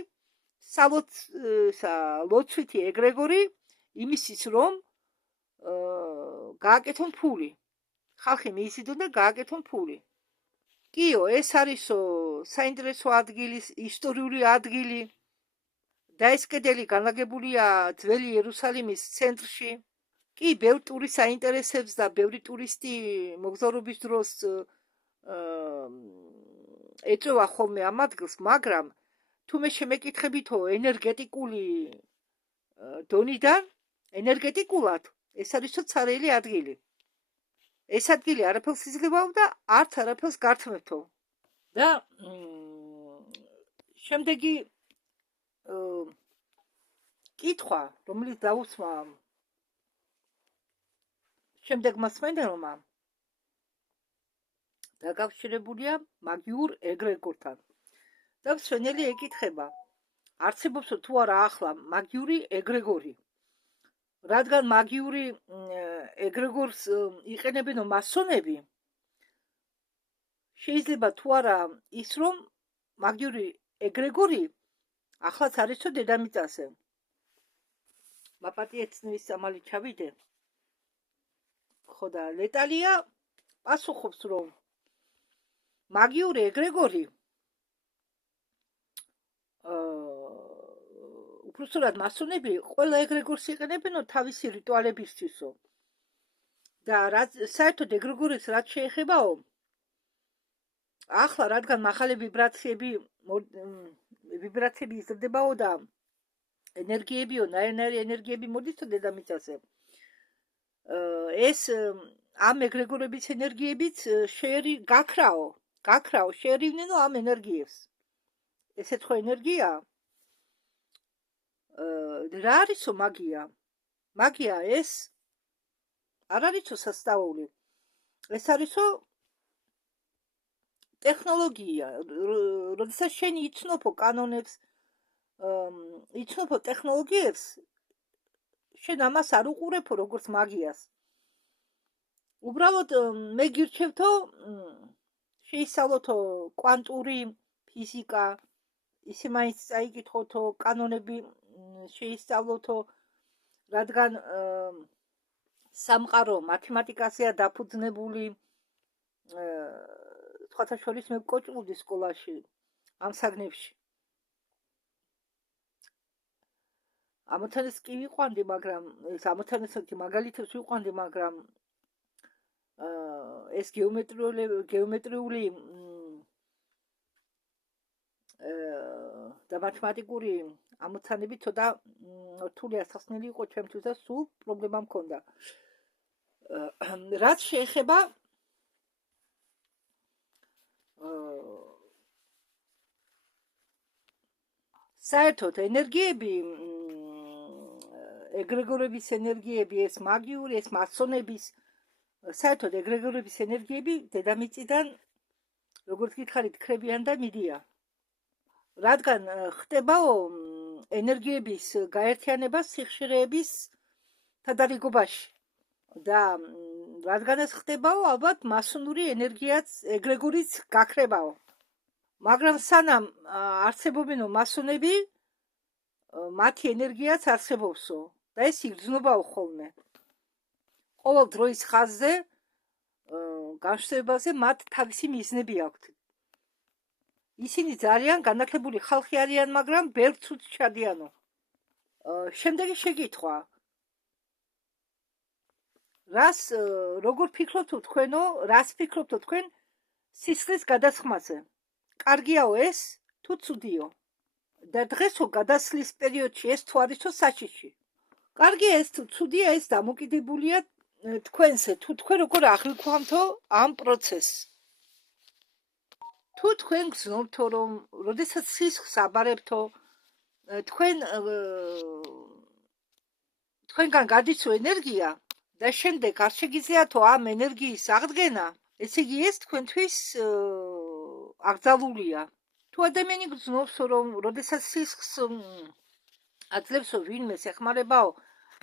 ლოცვითი ეგრეგორი იმისის, რომ გააკეთონ ფული. ხალხი მიიზიდონ და გააკეთონ ფული. კიო, ეს არისო საინტერესო ადგილი, ისტორიული ადგილი და ეს კედელი განლაგებულია ძველი იერუსალიმის ცენტრში. კი, ბევრი ტურისტს აინტერესებს და ბევრი ტურისტი მოგზაურობის დროს ეწევა ხოლმე ამ ადგილს, მაგრამ თუ მე შემეკითხებითო ენერგეტიკული დონიდან, ენერგეტიკულად ეს არისო ცარიელი ადგილი. ეს ადგილი არაფერს იძლევა და არც არაფერს გართმევთო. და შემდეგი კითხვა, რომელიც დაუსვა შემდეგმა სმენელმა, დაკავშირებულია მაგიურ ეგრეგორთან. და მსმენელი ეკითხება, არსებობს თუ არა ახლა მაგიური ეგრეგორი, რადგან მაგიური ეგრეგორს იყენებენ მასონები, შეიძლება თუ არა ის, რომ მაგიური ეგრეგორი ახლაც არისო დედამიწაზე. მაპატიეცნების ამალი ჩავიდე. ხო და ლეტალია პასუხობს, რომ მაგიური ეგრეგორი უბრალოდ მასონები ყველა ეგრეგორს იყენებენო თავისი რიტუალებისთვისო. და საერთოდ ეგრეგორის რაც შეეხებაო, ახლა რადგან მაღალი ვიბრაციები იზრდებაო და ენერგიებიო, ნაირ-ნაირი ენერგიები მოდისო დედამიწაზე, ეს ამ ეგრეგორების ენერგიებიც გაქრაო, შეერივნენო ამ ენერგიებს. ესეც ხო ენერგია? რა არისო მაგია? მაგია ეს არ არისო სასწაული. ეს არისო ტექნოლოგია. როდესაც შენ იცნობო კანონებს, იცნობო ტექნოლოგიებს, შენ ამას არ უყურებო როგორც მაგიას. უბრალოდ მე გირჩევთო შეისწავლოთო კვანტური ფიზიკა, ისე მაინც წაიკითხოთო კანონები, შეისწავლოთო, რადგან სამყარო მათემატიკაზეა დაფუძნებული. სხვათა შორის მე ვკოჭლობდი სკოლაში ამ საგნებში. ამოთანეს კი ვიყვანდი, მაგრამ ამოთანეს მაგალითებს ვიყვანდი, მაგრამ ეს გეომეტრიული და მათემატიკური ამოცანები ცოტა რთული ასახსნელი იყო ჩემთვის და სულ პრობლემა მქონდა. რაც შეეხება საერთოდ ენერგიები, ეგრეგორების ენერგიები, ეს მაგიური, ეს მასონების, საერთოდ ეგრეგორების ენერგიები დედამიწიდან, როგორც გითხარით, ქრებიან და მიდიან. რადგან ხდებაო ენერგიების გაერთიანება სიხშირეების თადარიგობაში და რადგან ეს ხდებაო, ალბათ მასონური ენერგიაც, ეგრეგორიც გაქრებაო. მაგრამ სანამ არსებობენო მასონები, მათი ენერგიაც არსებობსო და ეს იგრძნობაო ხოლმე. ყოველ დროის ხაზზე, განშტოებაზე მათ თავისი მიზნები აქვთ. ისინი ძალიან განათლებული ხალხი არიან, მაგრამ ბევრ ცუდს ჩადიანო. შემდეგი შეკითხვა. როგორ ფიქრობთო თქვენო, რას ფიქრობთო თქვენ სისხლის გადასხმაზე? კარგიაო ეს თუ ცუდიო? და დღესო გადასხლის პერიოდში ეს თუ არისო საშიში? კარგია ეს თუ ცუდია, ეს დამოკიდებულია თქვენზე, თუ თქვენ როგორ აღიქვამთო ამ პროცესს. თუ თქვენ გრძნობთო რომ როდესაც სისხლს აბარებთო თქვენგან გადიცო ენერგია და შემდეგ არ შეგიძლიათო ამ ენერგიის აღდგენა, ესე იგი ეს თქვენთვის აკრძალულია. თუ ადამიანი გრძნობს რომ როდესაც სისხლს აძლევსო ვინმეს ეხმარებაო,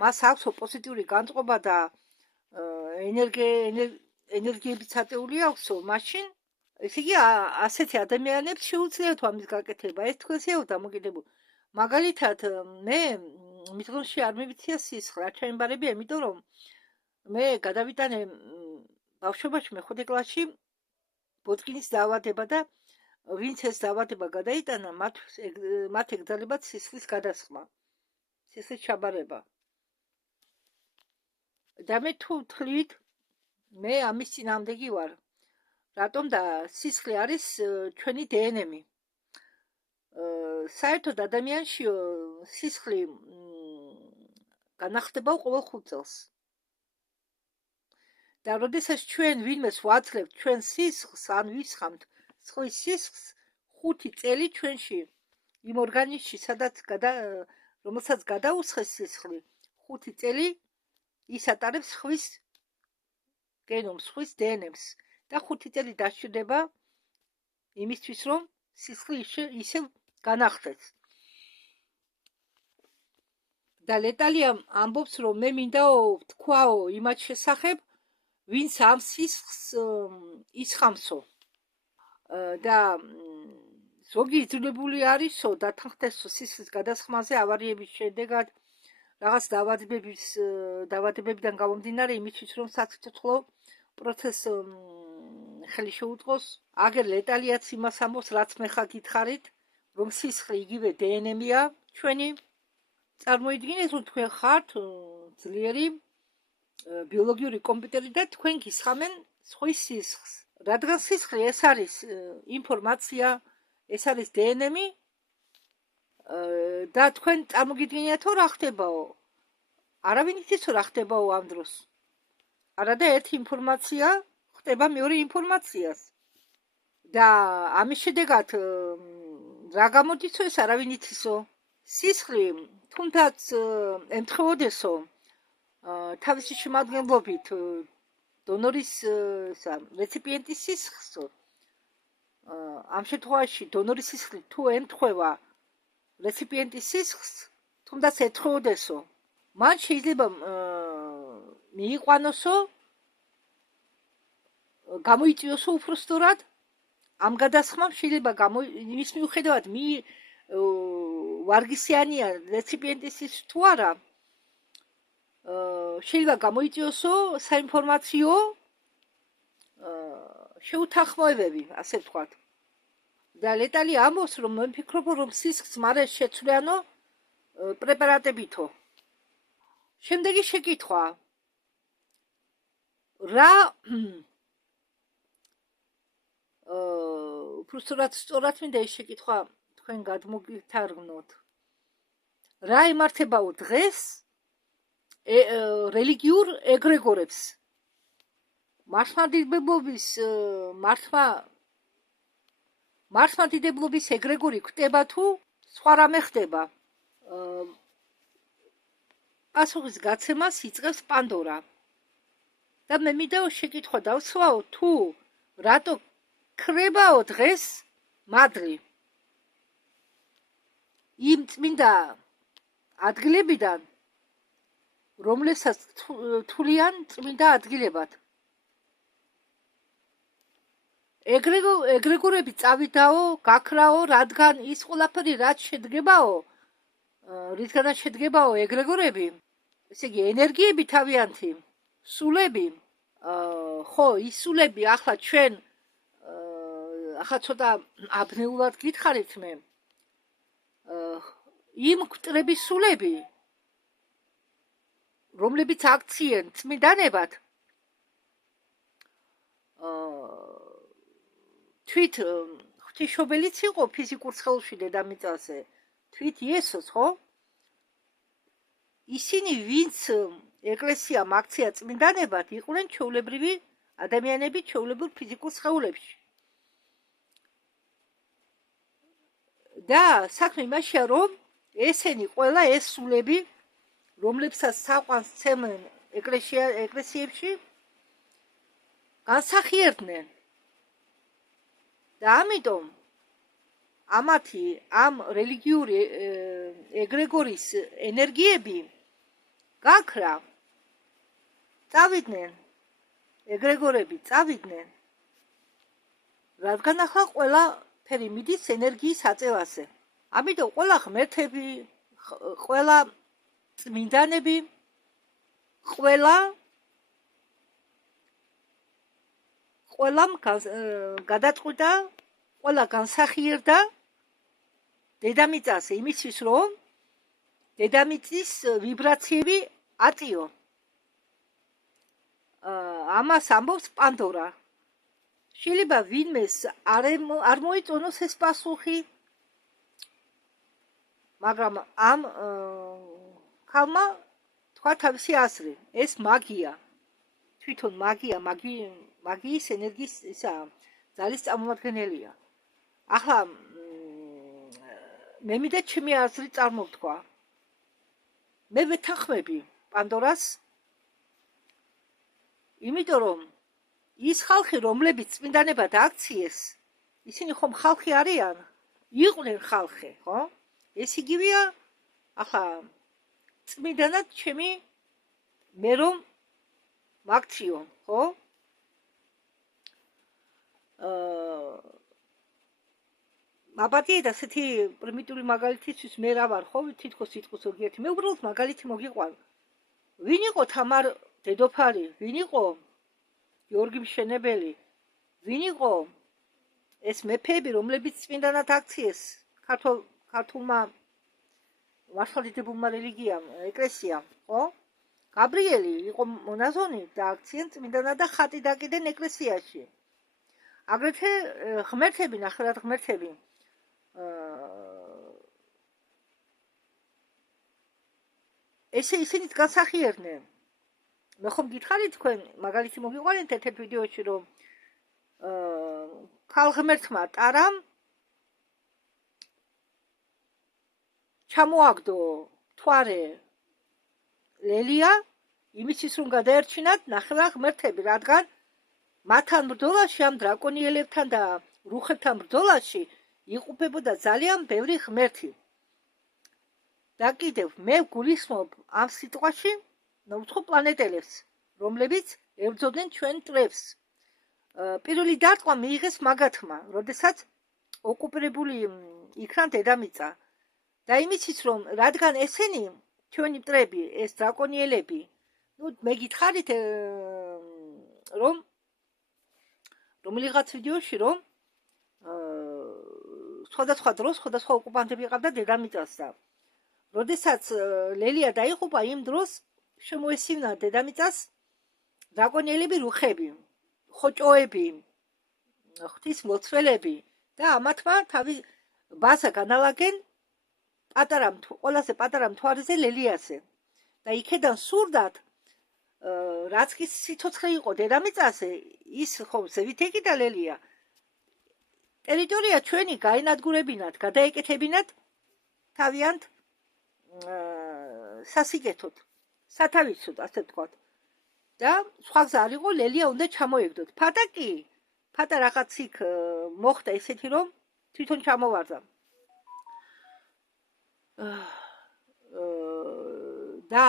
მას აქვს პოზიტიური განწყობა და ენერგიები წაწეული აქვსო, მაშინ ესე იგი ასეთი ადამიანებს შეუძლიათ ამის გაკეთება. ეს თქვენსია დამოკიდებული. მაგალითად მე მითხროში არ მივიცია სისხლი, რა ჩაიმბარებია, იმიტომ რომ მე გადავიტანე ბავშვობაში მეხუთე კლასში ბოთკინის დაავადება და ვინც ეს დაავადება გადაიტანა, მათ ეკრძალებათ სისხლის გადასხმა, სისხლის ჩაბარება. და მე თუ ვთვლით, მე ამის წინააღმდეგი ვარ. რატომ და სისხლი არის ჩვენი დნმ. საერთოდ ადამიანში სისხლი განახლდება ყოველ 5 წელს. და როდესაც ჩვენ ვინმეს ვაძლევთ ჩვენ სისხლს, ან ვისხამთ სხვის სისხლს, 5 წელი ჩვენში იმ ორგანიზმში, რომელსაც გადაუსხეს სისხლი, 5 წელი ის ატარებს სხვის გენომს, სხვის დნმ-ს და 5 წელი დასჭირდება იმისთვის, რომ სისხლი ისევ განახლდეს. და ლეტალია ამბობს, რომ მე მინდა ვთქვაო იმათ შესახებ, ვინც ამ სისხლს ისხამსო. და ზოგი იძულებული არისო დათანხმდესო სისხლის გადასხმაზე ავარიების შედეგად რაღაც დაავადებებიდან გამომდინარე იმისთვის, რომ საცოცხლო პროცესს ხელი შეუწყოს. აგერ ლეტალიაც იმას ამბობს, რაც მე ხა გითხარით, რომ სისხლი იგივე დნმ-ია ჩვენი. წარმოიდგინეთ, რომ თქვენ ხართ ძლიერი ბიოლოგიური კომპიუტერი და თქვენ გისხამენ სხვის სისხლს. რადგან სისხლი ეს არის ინფორმაცია, ეს არის დნმ და თქვენ წარმოგიდგენიათო რა ხდებაო? არავინ იცის რა ხდებაო ამ დროს. არადა ერთი ინფორმაცია ხდება მეორე ინფორმაციას. და ამის შედეგად რა გამოდიცო ეს არავინ იცისო. სისხლი თუნდაც ემთხოვოდესო თავისი შემადგენლობით დონორის რეციპიენტის სისხლსო. ამ შემთხვევაში დონორის სისხლი თუ ემთხვევა რეციპიენტის სისხლს, თუნდაც ეთხოვოდესო, მან შეიძლება მიიყვანოსო, გამოიწვიოსო უფრო სწორად, ამ გადასხმამ შეიძლება იმის მიუხედავად ვარგისიანია რეციპიენტის სისხლი თუ არა, შეიძლება გამოიწვიოსო საინფორმაციო შეუთანხმოებები, ასე ვთქვათ. და ლეტალი ამბობს, რომ მე ვფიქრობ, რომ სისხლს მარე შეცვლიანო პრეპარატებითო. შემდეგი შეკითხვა. რა უბრალოდ მინდა ეს შეკითხვა თქვენ გადმოგითარგმნოთ. რა იმართებაო დღეს რელიგიურ ეგრეგორებს? მართლმადიდებლობის ეგრეგორი ხდება თუ სხვა რამე ხდება? პასუხის გაცემას იწყებს პანდორა. და მე მინდა შეკითხვა დავსვაო, თუ რატო ქრებაო დღეს მადლი იმ წმინდა ადგილებიდან, რომლებსაც თვლიან წმინდა ადგილებად. ეგრეგორები წავიდაო, გაქრაო, რადგან ის ყველაფერი რაც შედგებაო, რითგანაც შედგებაო ეგრეგორები, ესე იგი ენერგიები თავიანთი, სულები, ხო, ის სულები ახლა ჩვენ ახლა ცოტა აბნეულად გითხარით მე, იმ გვტრების სულები, რომლებიც აქციენ წმინდანებად, თვით ღვთისმშობელიც იყო ფიზიკურ სხეულში დედამიწაზე, თვით იესოს, ხო? ისინი, ვინც ეკლესიამ აქცია წმინდანებად, იყვნენ ჩვეულებრივი ადამიანები ჩვეულებრივ ფიზიკურ სხეულებში. და საქმე იმაშია, რომ ესენი ყველა ეს სულები, რომლებსაც საყვანს ცემენ ეკლესიებში, განსახიერდნენ. და ამიტომ ამათი ამ რელიგიური ეგრეგორის ენერგიები გაქრა, წავიდნენ, ეგრეგორები წავიდნენ, რადგან ახლა ყველაფერი მიდის ენერგიის აწევაზე. ამიტომ ყველა ღმერთები, ყველა წმინდანები, ყველამ გადაწყვიტა, ყველა განსახიერდა დედამიწაზე იმისთვის, რომ დედამიწის ვიბრაციები აწიო. ამას ამბობს პანდორა. შეიძლება ვინმეს არ მოიწონოს ეს პასუხი, მაგრამ ამ ქალმა თქვა თავისი აზრი. ეს მაგია. თვითონ მაგიის ენერგიის ძალის წარმომადგენელია. ახლა მე მინდა ჩემი აზრი წარმოვთქვა. მე ვეთანხმები პანდორას, იმიტომ რომ ის ხალხი, რომლებიც წმინდანებად აქციეს, ისინი ხომ ხალხი არიან, იყვნენ ხალხი, ხო? ეს იგივეა, ახლა წმინდანად ჩემი მე რომ მაქციონ, ხო? აბატია ასეთი პრიმიტიული მაგალითისთვის მე რა ვარ, ხო? თითქოს სიტყვის ზოგიერთი. მე უბრალოდ მაგალითი მოგიყვან. ვინ იყო თამარ დედოფალი? ვინ იყო გიორგი მშენებელი? ვინ იყო ეს მეფეები, რომლებიც წმინდანად აქციეს ქართულმა მართლმადიდებულმა რელიგიამ, ეკლესიამ, ხო? გაბრიელი იყო მონაზონი და აქციენ წმინდანად და ხატი დაკიდენ ეკლესიაში. აგრეთვე ღმერთები, ნახევრად ღმერთები, ისინიც განსახიერდნენ. მე ხომ გითხარით თქვენ, მაგალითი მოგიყვანეთ ერთ-ერთ ვიდეოში, რომ ქალ ღმერთმა ტარამ ჩამოაგდო თვარე ლელია, იმისთვის რომ გადაერჩინათ ნახევრად ღმერთები, რადგან მათთან ბრძოლაში, ამ დრაკონიელებთან და რუხებთან ბრძოლაში იყופებოდა ძალიან ბევრი ღმერთი. და კიდევ მე გულისხმობ ამ სიტყვაში ნაუცხო პლანეტელებს, რომლებიც ებრძოდნენ ჩვენ მტრებს. პირველი დარტყმა მიიღეს მაგათმა, როდესაც ოკუპირებული იქნა დედამიწა. და იმისთვის, რომ რადგან ესენი ჩვენი მტრები, ეს დრაკონიელები, მე გითხარით, რომ რომელიღაც ვიდეოში, რომ სხვადასხვა დროს სხვადასხვა ოკუპანტები ყავდა დედამიწას და როდესაც ლელია დაიღუპა, იმ დროს შემოესივნა დედამიწას დრაკონიელები, რუხები, ხოჭოები, ღვთისმლოცველები და ამათმა თავი ბაზა განალაგენ ყველაზე პატარა მთვარეზე ლელიაზე. და იქედან სურდათ, რაც კი სიცოცხლე იყო დედამიწაზე, ის ხომ ზევით ეკიდა ლელია, ტერიტორია ჩვენი გაენადგურებინათ, გადაეკეთებინათ თავიანთ სასიკეთოდ, სათავისოდ, ასე ვთქვათ. და სხვა გზა არ იყო, ლელია უნდა ჩამოეგდოთ. ფატა რაღაც იქ მოხდა ესეთი, რომ თვითონ ჩამოვარდა. და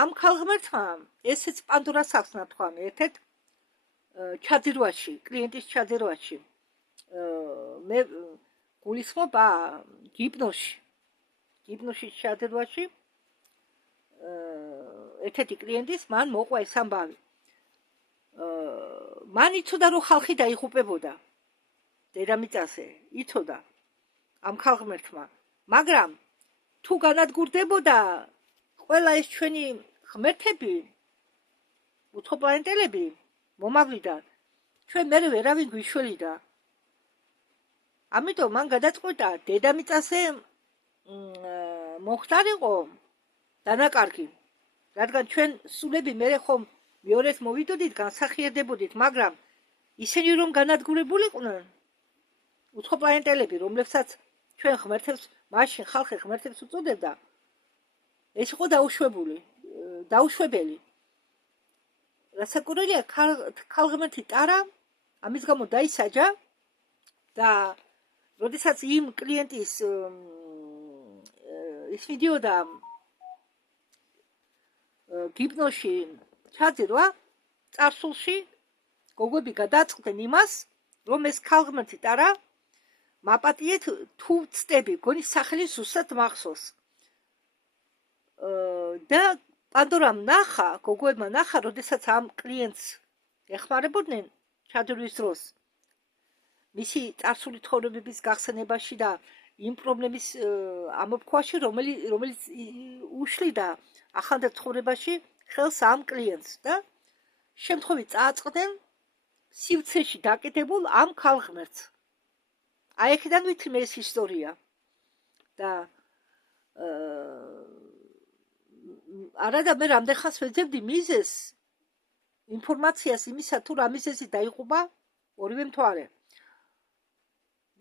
ამ ქალღმერთმა ესეც პანდორას აქვს ნათქვამი, ერთ-ერთ ჩაძირვაში, კლიენტის ჩაძირვაში. მე გულისხმობ გიპნოში ჩაძირვაში ერთ-ერთი კლიენტის მან მოყვა ეს ამბავი. მან იცოდა, რომ ხალხი დაიღუპებოდა დედამიწაზე, იცოდა ამ ქალღმერთმა, მაგრამ თუ განადგურდებოდა ყველა ეს ჩვენი ღმერთები, უცხოპლანეტელები მომავლიდან, ჩვენ მერე ვერავინ გვიშველიდა. ამიტომ მან გადაწყვიტა დედამიწაზე მოხდარიყო დანაკარგი, რადგან ჩვენ სულები მერე ხომ მეორეს მოვიდოდით, განსახიერდებოდით, მაგრამ ისინი რომ განადგურებულიყვნენ, უცხოპლანეტელები, რომლებსაც ჩვენ ღმერთებს მაშინ ხალხი ღმერთებს უწოდებდა ეს იყო დაუშვებელი რასაკურველია ქალღმერთი ტარა ამის გამო დაისაჯა და როდესაც იმ კლიენტის ის მიდიოდა გიპნოში ჩაძირვა წარსულში გოგოები გადაწყდნენ იმას რომ ეს ქალღმერთი ტარა მაპატიეთ თუ ვწდები გონი სახელი ზუსტად მახსოვს და პანდორამ ნახა გოგოებმა ნახა როდესაც ამ კლიენტს ეხმარებოდნენ ჩადრვის დროს მისი წარსული ცხოვრებების გახსენებაში და იმ პრობლემის ამოფქვაში რომელიც უშლიდა ახალ ცხოვრებაში ხელს ამ კლიენტს და შემთხვევით წააწყდნენ სივრცეში დაკეტებულ ამ ქალღმერთს აი აქედან ვითმე ეს ისტორია და არა და მე რამდენხანს ვეძებდი მიზეს ინფორმაციას იმისა თუ რა მიზეზი დაიღუპა ორივე მთვარე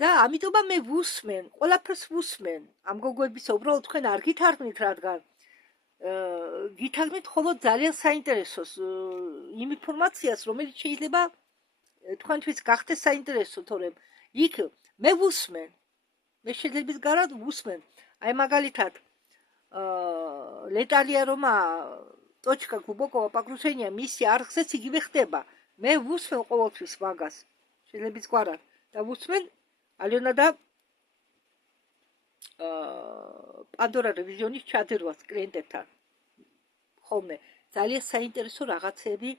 და ამიტომა მე ვუსმენ ყველაფერს ვუსმენ ამ გოგოებისა უბრალოდ თქვენ არ გითარგმნით რადგან გითარგმნით მხოლოდ ძალიან საინტერესოს იმ ინფორმაციას რომელიც შეიძლება თქვენთვის გახდეს საინტერესო თორემ იქ მე ვუსმენ მე შედების გარად ვუსმენ აი მაგალითად ლეტალია რომა точка глубокого погружения მისი არხზეც იგივე ხდება მე ვუსმენ ყოველთვის მაგას შედების გარად და ვუსმენ ალიონა და პანდორა რევიზიონის ჩაძირვას კლიენტებთან ხოლმე ძალიან საინტერესო რაღაცები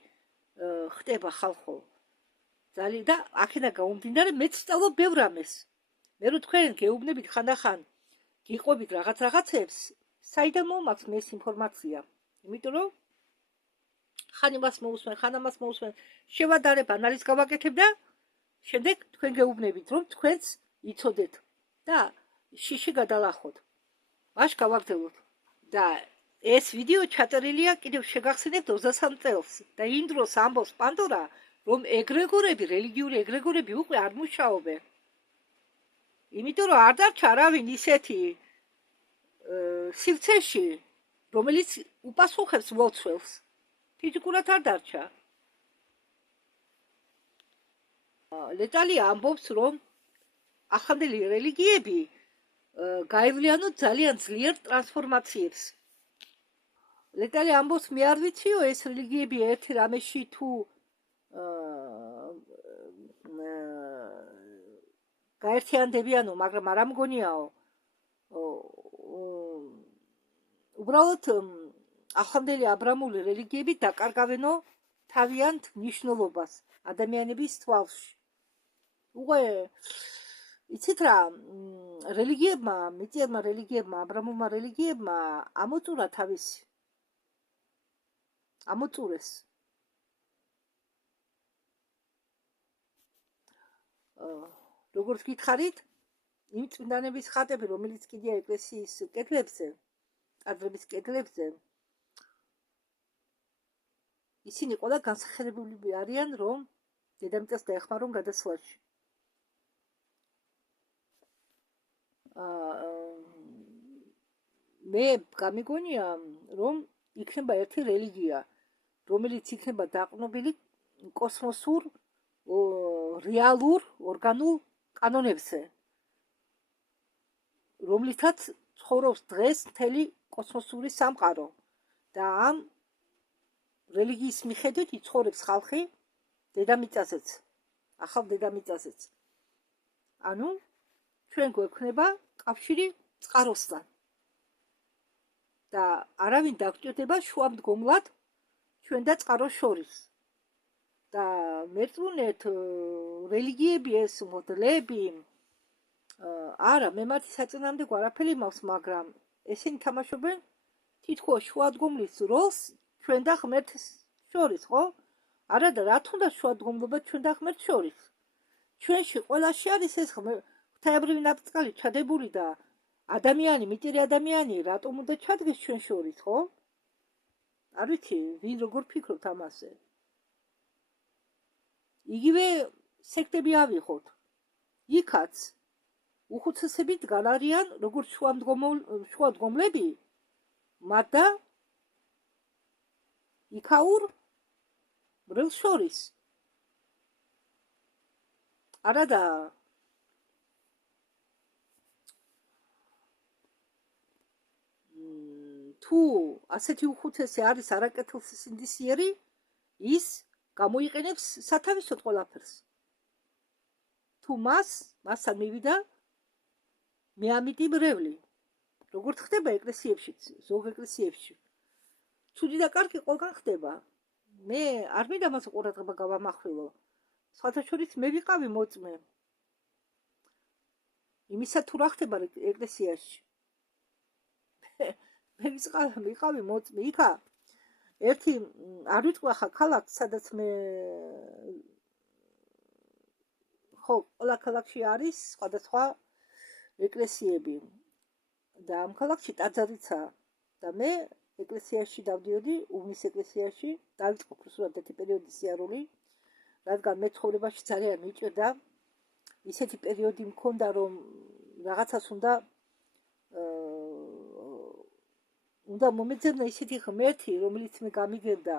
ხდება ხალხო ძალიან და აქედან გამომდინარე მეც ვსწავლობ ბევრ ამას მე რო თქვენ გეუბნებით ხანდახან გიყვებით რაღაცებს საიდან მომაქვს მე ეს ინფორმაცია იმიტომ რომ ხან იმას მოусმენ ხან ამას მოусმენ შევადარებ ანალიზს გავაკეთებ და შემდეგ თქვენ გეუბნებით რომ თქვენც იცოდეთ და შიში გადალახოთ მაშ გავაგრძელოთ და ეს ვიდეო ჩაწერილია კიდევ შეგახსენებთ 23 წელს და იმ დროს ამბობს პანდორა რომ ეგრეგორები რელიგიური ეგრეგორები უკვე არ მუშაობენ იმიტომ რომ არ დარჩა არავინ ისეთი სივრცეში რომელიც უპასუხებს ლოცველს ფიზიკურად არ დარჩა ლეტალია ამბობს რომ ახალდელი რელიგიები გაევლიანოთ ძალიან ძლიერ ტრანსფორმაციებს ლეტალია ამბობს მე არ ვიციო ეს რელიგიები ერთი რამეში თუ გაერთიანდებიანო მაგრამ არ ამგონიაო უბრალოდ ახალდელი აბრამული რელიგიები დაკარგავენო თავიანთ ნიშნულობას ადამიანების თვალში უკვე იცით რა რელიგიებმა მიწიერმა რელიგიებმა აბრამულმა რელიგიებმა ამოწურა თავისი ამოწურეს როგორც გითხარით იმ წმინდანების ხატები რომელიც კიდია ეკლესიის კედლებზე ტაძრების კედლებზე ისინი ყველა განსახიერებულები არიან რომ დედამიწას დაეხმარონ გადასვლაში მე გამიგონია რომ იქნება ერთი რელიგია რომელიც იქნება დაყრდნობილი კოსმოსურ რეალურ ორგანულ კანონებზე რომლითაც ცხოვრობს დღეს მთელი კოსმოსური სამყარო და ამ რელიგიის მიხედვით იცხოვრებს ხალხი დედამიწაზეც ახალ დედამიწაზეც ანუ ჩვენ გვექნება კავშირი წყაროსთან და არავინ დაგჭირდება შუამდგომლად ჩვენ და წყაროს შორის და მერწმუნეთ რელიგიები ეს მოდლები არა მე მათი საწინააღმდეგო არაფერი მაქვს მაგრამ ესენი თამაშობენ თითქოს შუადღომლის როლს ჩვენ და ღმერთს შორის ხო არა და რა თქმა უნდა შუადღომლობა ჩვენ და ღმერთს შორის ჩვენში ყველაში არის ეს ღვთაებრივი ნაპრწკალი ჩადებული და ადამიანი მიწირი ადამიანი რატომ უნდა ჩადგეს ჩვენ შორის ხო არ ვიცი ვინ როგორ ფიქრობთ ამაზე იგივე სექტები ავიღოთ იქაც უხუცესები დგან არიან როგორც შუამდგომლები, მათ და იქაურ მრევლს შორის. არადა თუ ასეთი უხუცესი არის არაკეთილსინდისიერი, ის გამოიყენებს სათავისოდ ყველაფერს. თუ მასთან მივიდა მეამიტი მრევლი, როგორც ხდება ეკლესიებშიც, ზოგ ეკლესიებში. ცუდი და კარგი ყველგან ხდება. მე არ მინდა მას ყურადღება გავამახვილო. სხვათა შორის მე ვიყავი მოწმე. იმისა თუ რა ხდება ეკლესიაში. მე ვიყავი მოწმე. იქა ერთი არ ვიტყვი ახლა ქალაქს, სადაც მე ხო, ყველა ქალაქში არის სხვადასხვა ეკლესიები. და ამ ქალაქში ტაძარიცაა. და მე ეკლესიაში დავდიოდი, უბნის ეკლესიაში, დავიწყო უბრალოდ ერთი პერიოდი სიარული, რადგან მე ცხოვრებაში ძალიან მიჭირდა. ისეთი პერიოდი მქონდა, რომ რაღაცას უნდა მომეძებნა ისეთი ღმერთი, რომელიც მე გამიგებდა,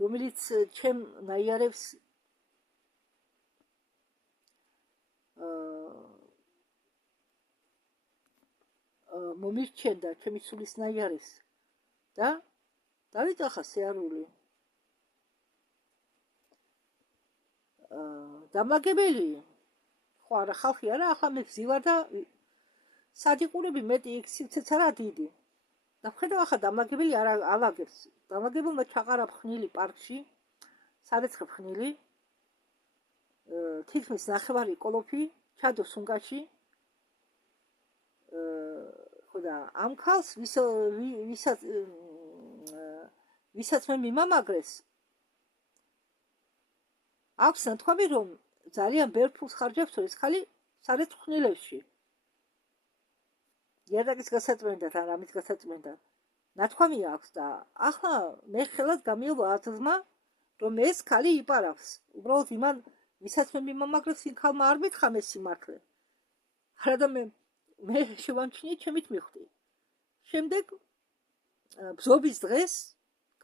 რომელიც ჩემ ნაიარებს მომირჩენდა, ჩემი სულის ნაიარეს და დავიწყა სიარული. დამლაგებელი ხო არა ხალხი არა, ახლა მე ვზივარ და სადიყურები მეტი იქ სივრცეც არა დიდი. და ხედავ ახლა დამლაგებელი არ ალაგებს. დამლაგებელმა ჩაყარა ფხნილი პარკში, სარეცხე ფხნილი, თითქმის ნახევარი კოლოფი, ჩადო სუნგაში. ხო და ამ ქალს ვისაც მე მიმამაგრეს, აქვს ნათქვამი, რომ ძალიან ბევრ ფულს ხარჯავს ეს ხალი სარეცხ ფხნილებში. იატაკის გასაწმენდად ან ამის გასაწმენდად. ნათქვამი აქვს და ახლა მე ხელად გამიელვა აზრმა, რომ ეს ხალი იპარავს. უბრალოდ იმან, ვისაც მე მიმამაგრეს, იმ ხალმა არ მითხრა მე სიმართლე. არადა მე შევამჩნიე, ჩემით მიხვდი. შემდეგ ბზობის დღეს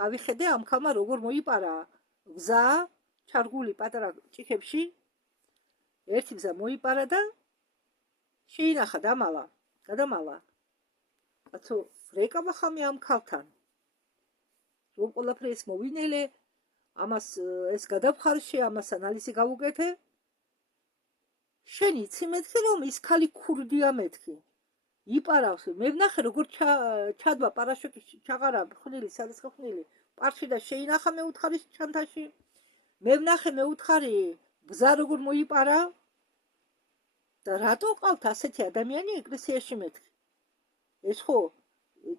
გავიხედე ამ ხალმა როგორ მოიპარა გზა ჩარგული პატარა ჭიქებში. ერთი გზა მოიპარა და შეინახა გადამალა. კაცო, რეკავა ხამე ამ ხალთან. რომ ყველაფერი ეს მოვინელე, ამას ეს გადავხარშე, ამას ანალიზი გავუკეთე. შენ იცი მეთქი, რომ ის ხალი ქურდია მეთქი. იპარავს, მე ვნახე როგორ ჩადვა პარაშოტი, ჩაღარა ხნილი, სადეცხე ხნილი, პარკში და შეინახა მე უთხარის ჩანთაში. მე ვნახე მე უთხარი გზა როგორ მოიპარა და რატო ყავთ ასეთი ადამიანი ეკლესიაში მეთქი. ეს ხო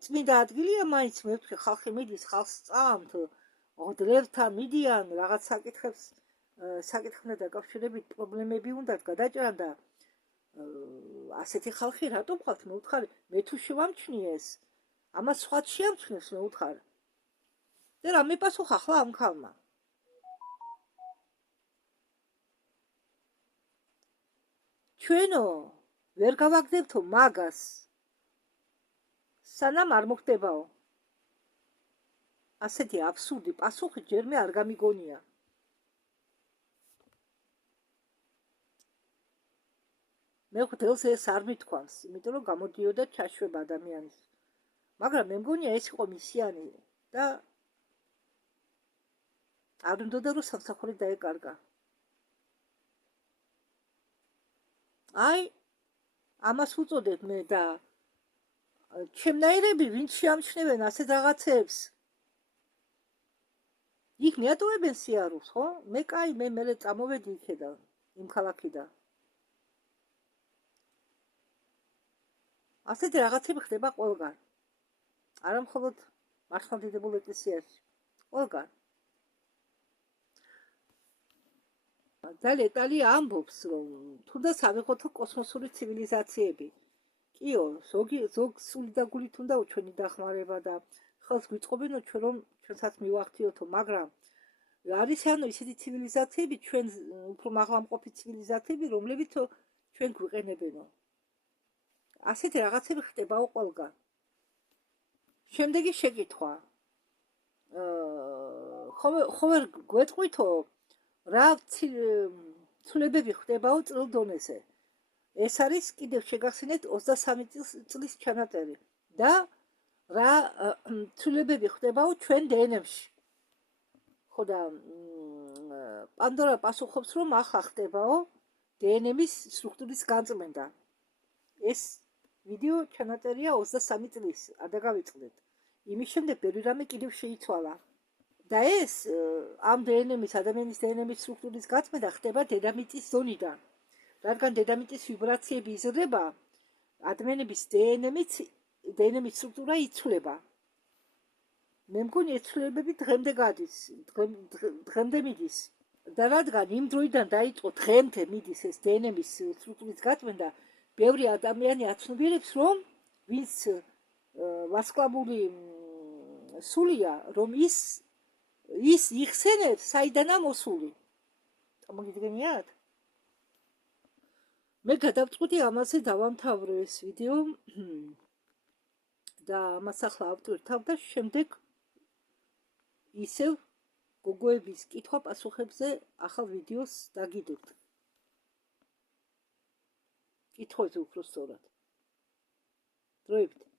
წმინდა ადგილია მაინც, მე ვთქვი ხალხი მიდის, ხალხს წამთ, ღდლებთან მიდიან, რაღაც საკითხებთან დაკავშირებით პრობლემები უნდათ გადაჭრან და ასეთი ხალხი რატო ყავთ, მე ვთხარი, მე თუ შევამჩნიე ეს, ამას სხვაც შეამჩნევს, მე ვთხარ. და რა მიპასუხა ახლა ამ ხალმა? ჩვენო ვერ გავაგდებთო მაგას, სანამ არ მოხდებაო. ასეთი აბსურდი პასუხი ჯერმე არ გამიგონია. მე ხდელს ეს არ მithქვამს, იმიტომ რომ გამოდიოდა ჩაშვება ადამიანის. მაგრამ მე მგონია ეს იყო მისიანი და არ უნდა რომ სამსახური დაეკარგა. აი, ამას უწოდებ მე და ჩემნაირები ვინც შეამჩნევენ ასეთ რაღაცებს, იქ მიატოვებენ სიარულს, ხო? მე კაი, მე წამოვედი იქედან, იმ ქალაქიდან. ასეთი რაღაცები ხდება ყველგან. არა მხოლოდ მართლმადიდებულ ეკლესიაში, ყველგან. და ლეტალი ამბობს, რომ თუნდაც ავიღოთო კოსმოსური ცივილიზაციები. კიო, ზოგ სული და გულით უნდა ჩვენი დახმარება და ხელს გვიწყობენო ჩვენ რომ ჩვენსაც მივახციოთო, მაგრამ არის ანუ ისეთი ცივილიზაციები, ჩვენ უფრო მაღლამყოფი ცივილიზაციები, რომლებიც ჩვენ გვიყენებენო. ასეთი რაღაცები ხდებაო ყველგან. შემდეგი შეკითხვა. ხომ გვეტყვითო რა ცვლილებები ხდებაო წრილ დონეზე. ეს არის კიდევ შეგახსენეთ 23 წლის ჩანაწერი და რა ცვლილებები ხდებაო ჩვენ დნმ-ში. ხო და პანდორა პასუხობს, რომ ახლა ხდებაო დნმ-ის სტრუქტურის განწმენდა. ეს ვიდეო ჩანაწერია 23 წლის, არ დაგავიწყდეთ. იმის შემდეგ ბევრი რამე კიდევ შეიცვალა. და ეს ამ დნმ-ის ადამიანის დნმ-ის სტრუქტურის გაწმენდა ხდება დედამიწის ზონიდან. რადგან დედამიწის ვიბრაციები იზრდება, ადამიანების დნმ-ის სტრუქტურა იცვლება. მე მგონი ეს ცვლილებები დღემდე გადის, დღემდე მიდის. და რადგან იმ დროიდან დაიწყო დღემდე მიდის ეს დნმ-ის სტრუქტურის გაწმენდა, ბევრი ადამიანი აცნობიერებს, რომ ვინც ვარსკვლავური სულია, რომ ის იხსენებს, საიდანაა მოსული. მოგიდგენიათ? მე გადავწყვიტი ამაზე დავამთავრო ეს ვიდეო და ამას ახლა ავტვირთავ და შემდეგ ისევ გოგოების კითხვა-პასუხებზე ახალ ვიდეოს დაგიდებთ. კითხვებზე უფრო სწორად. დროებით.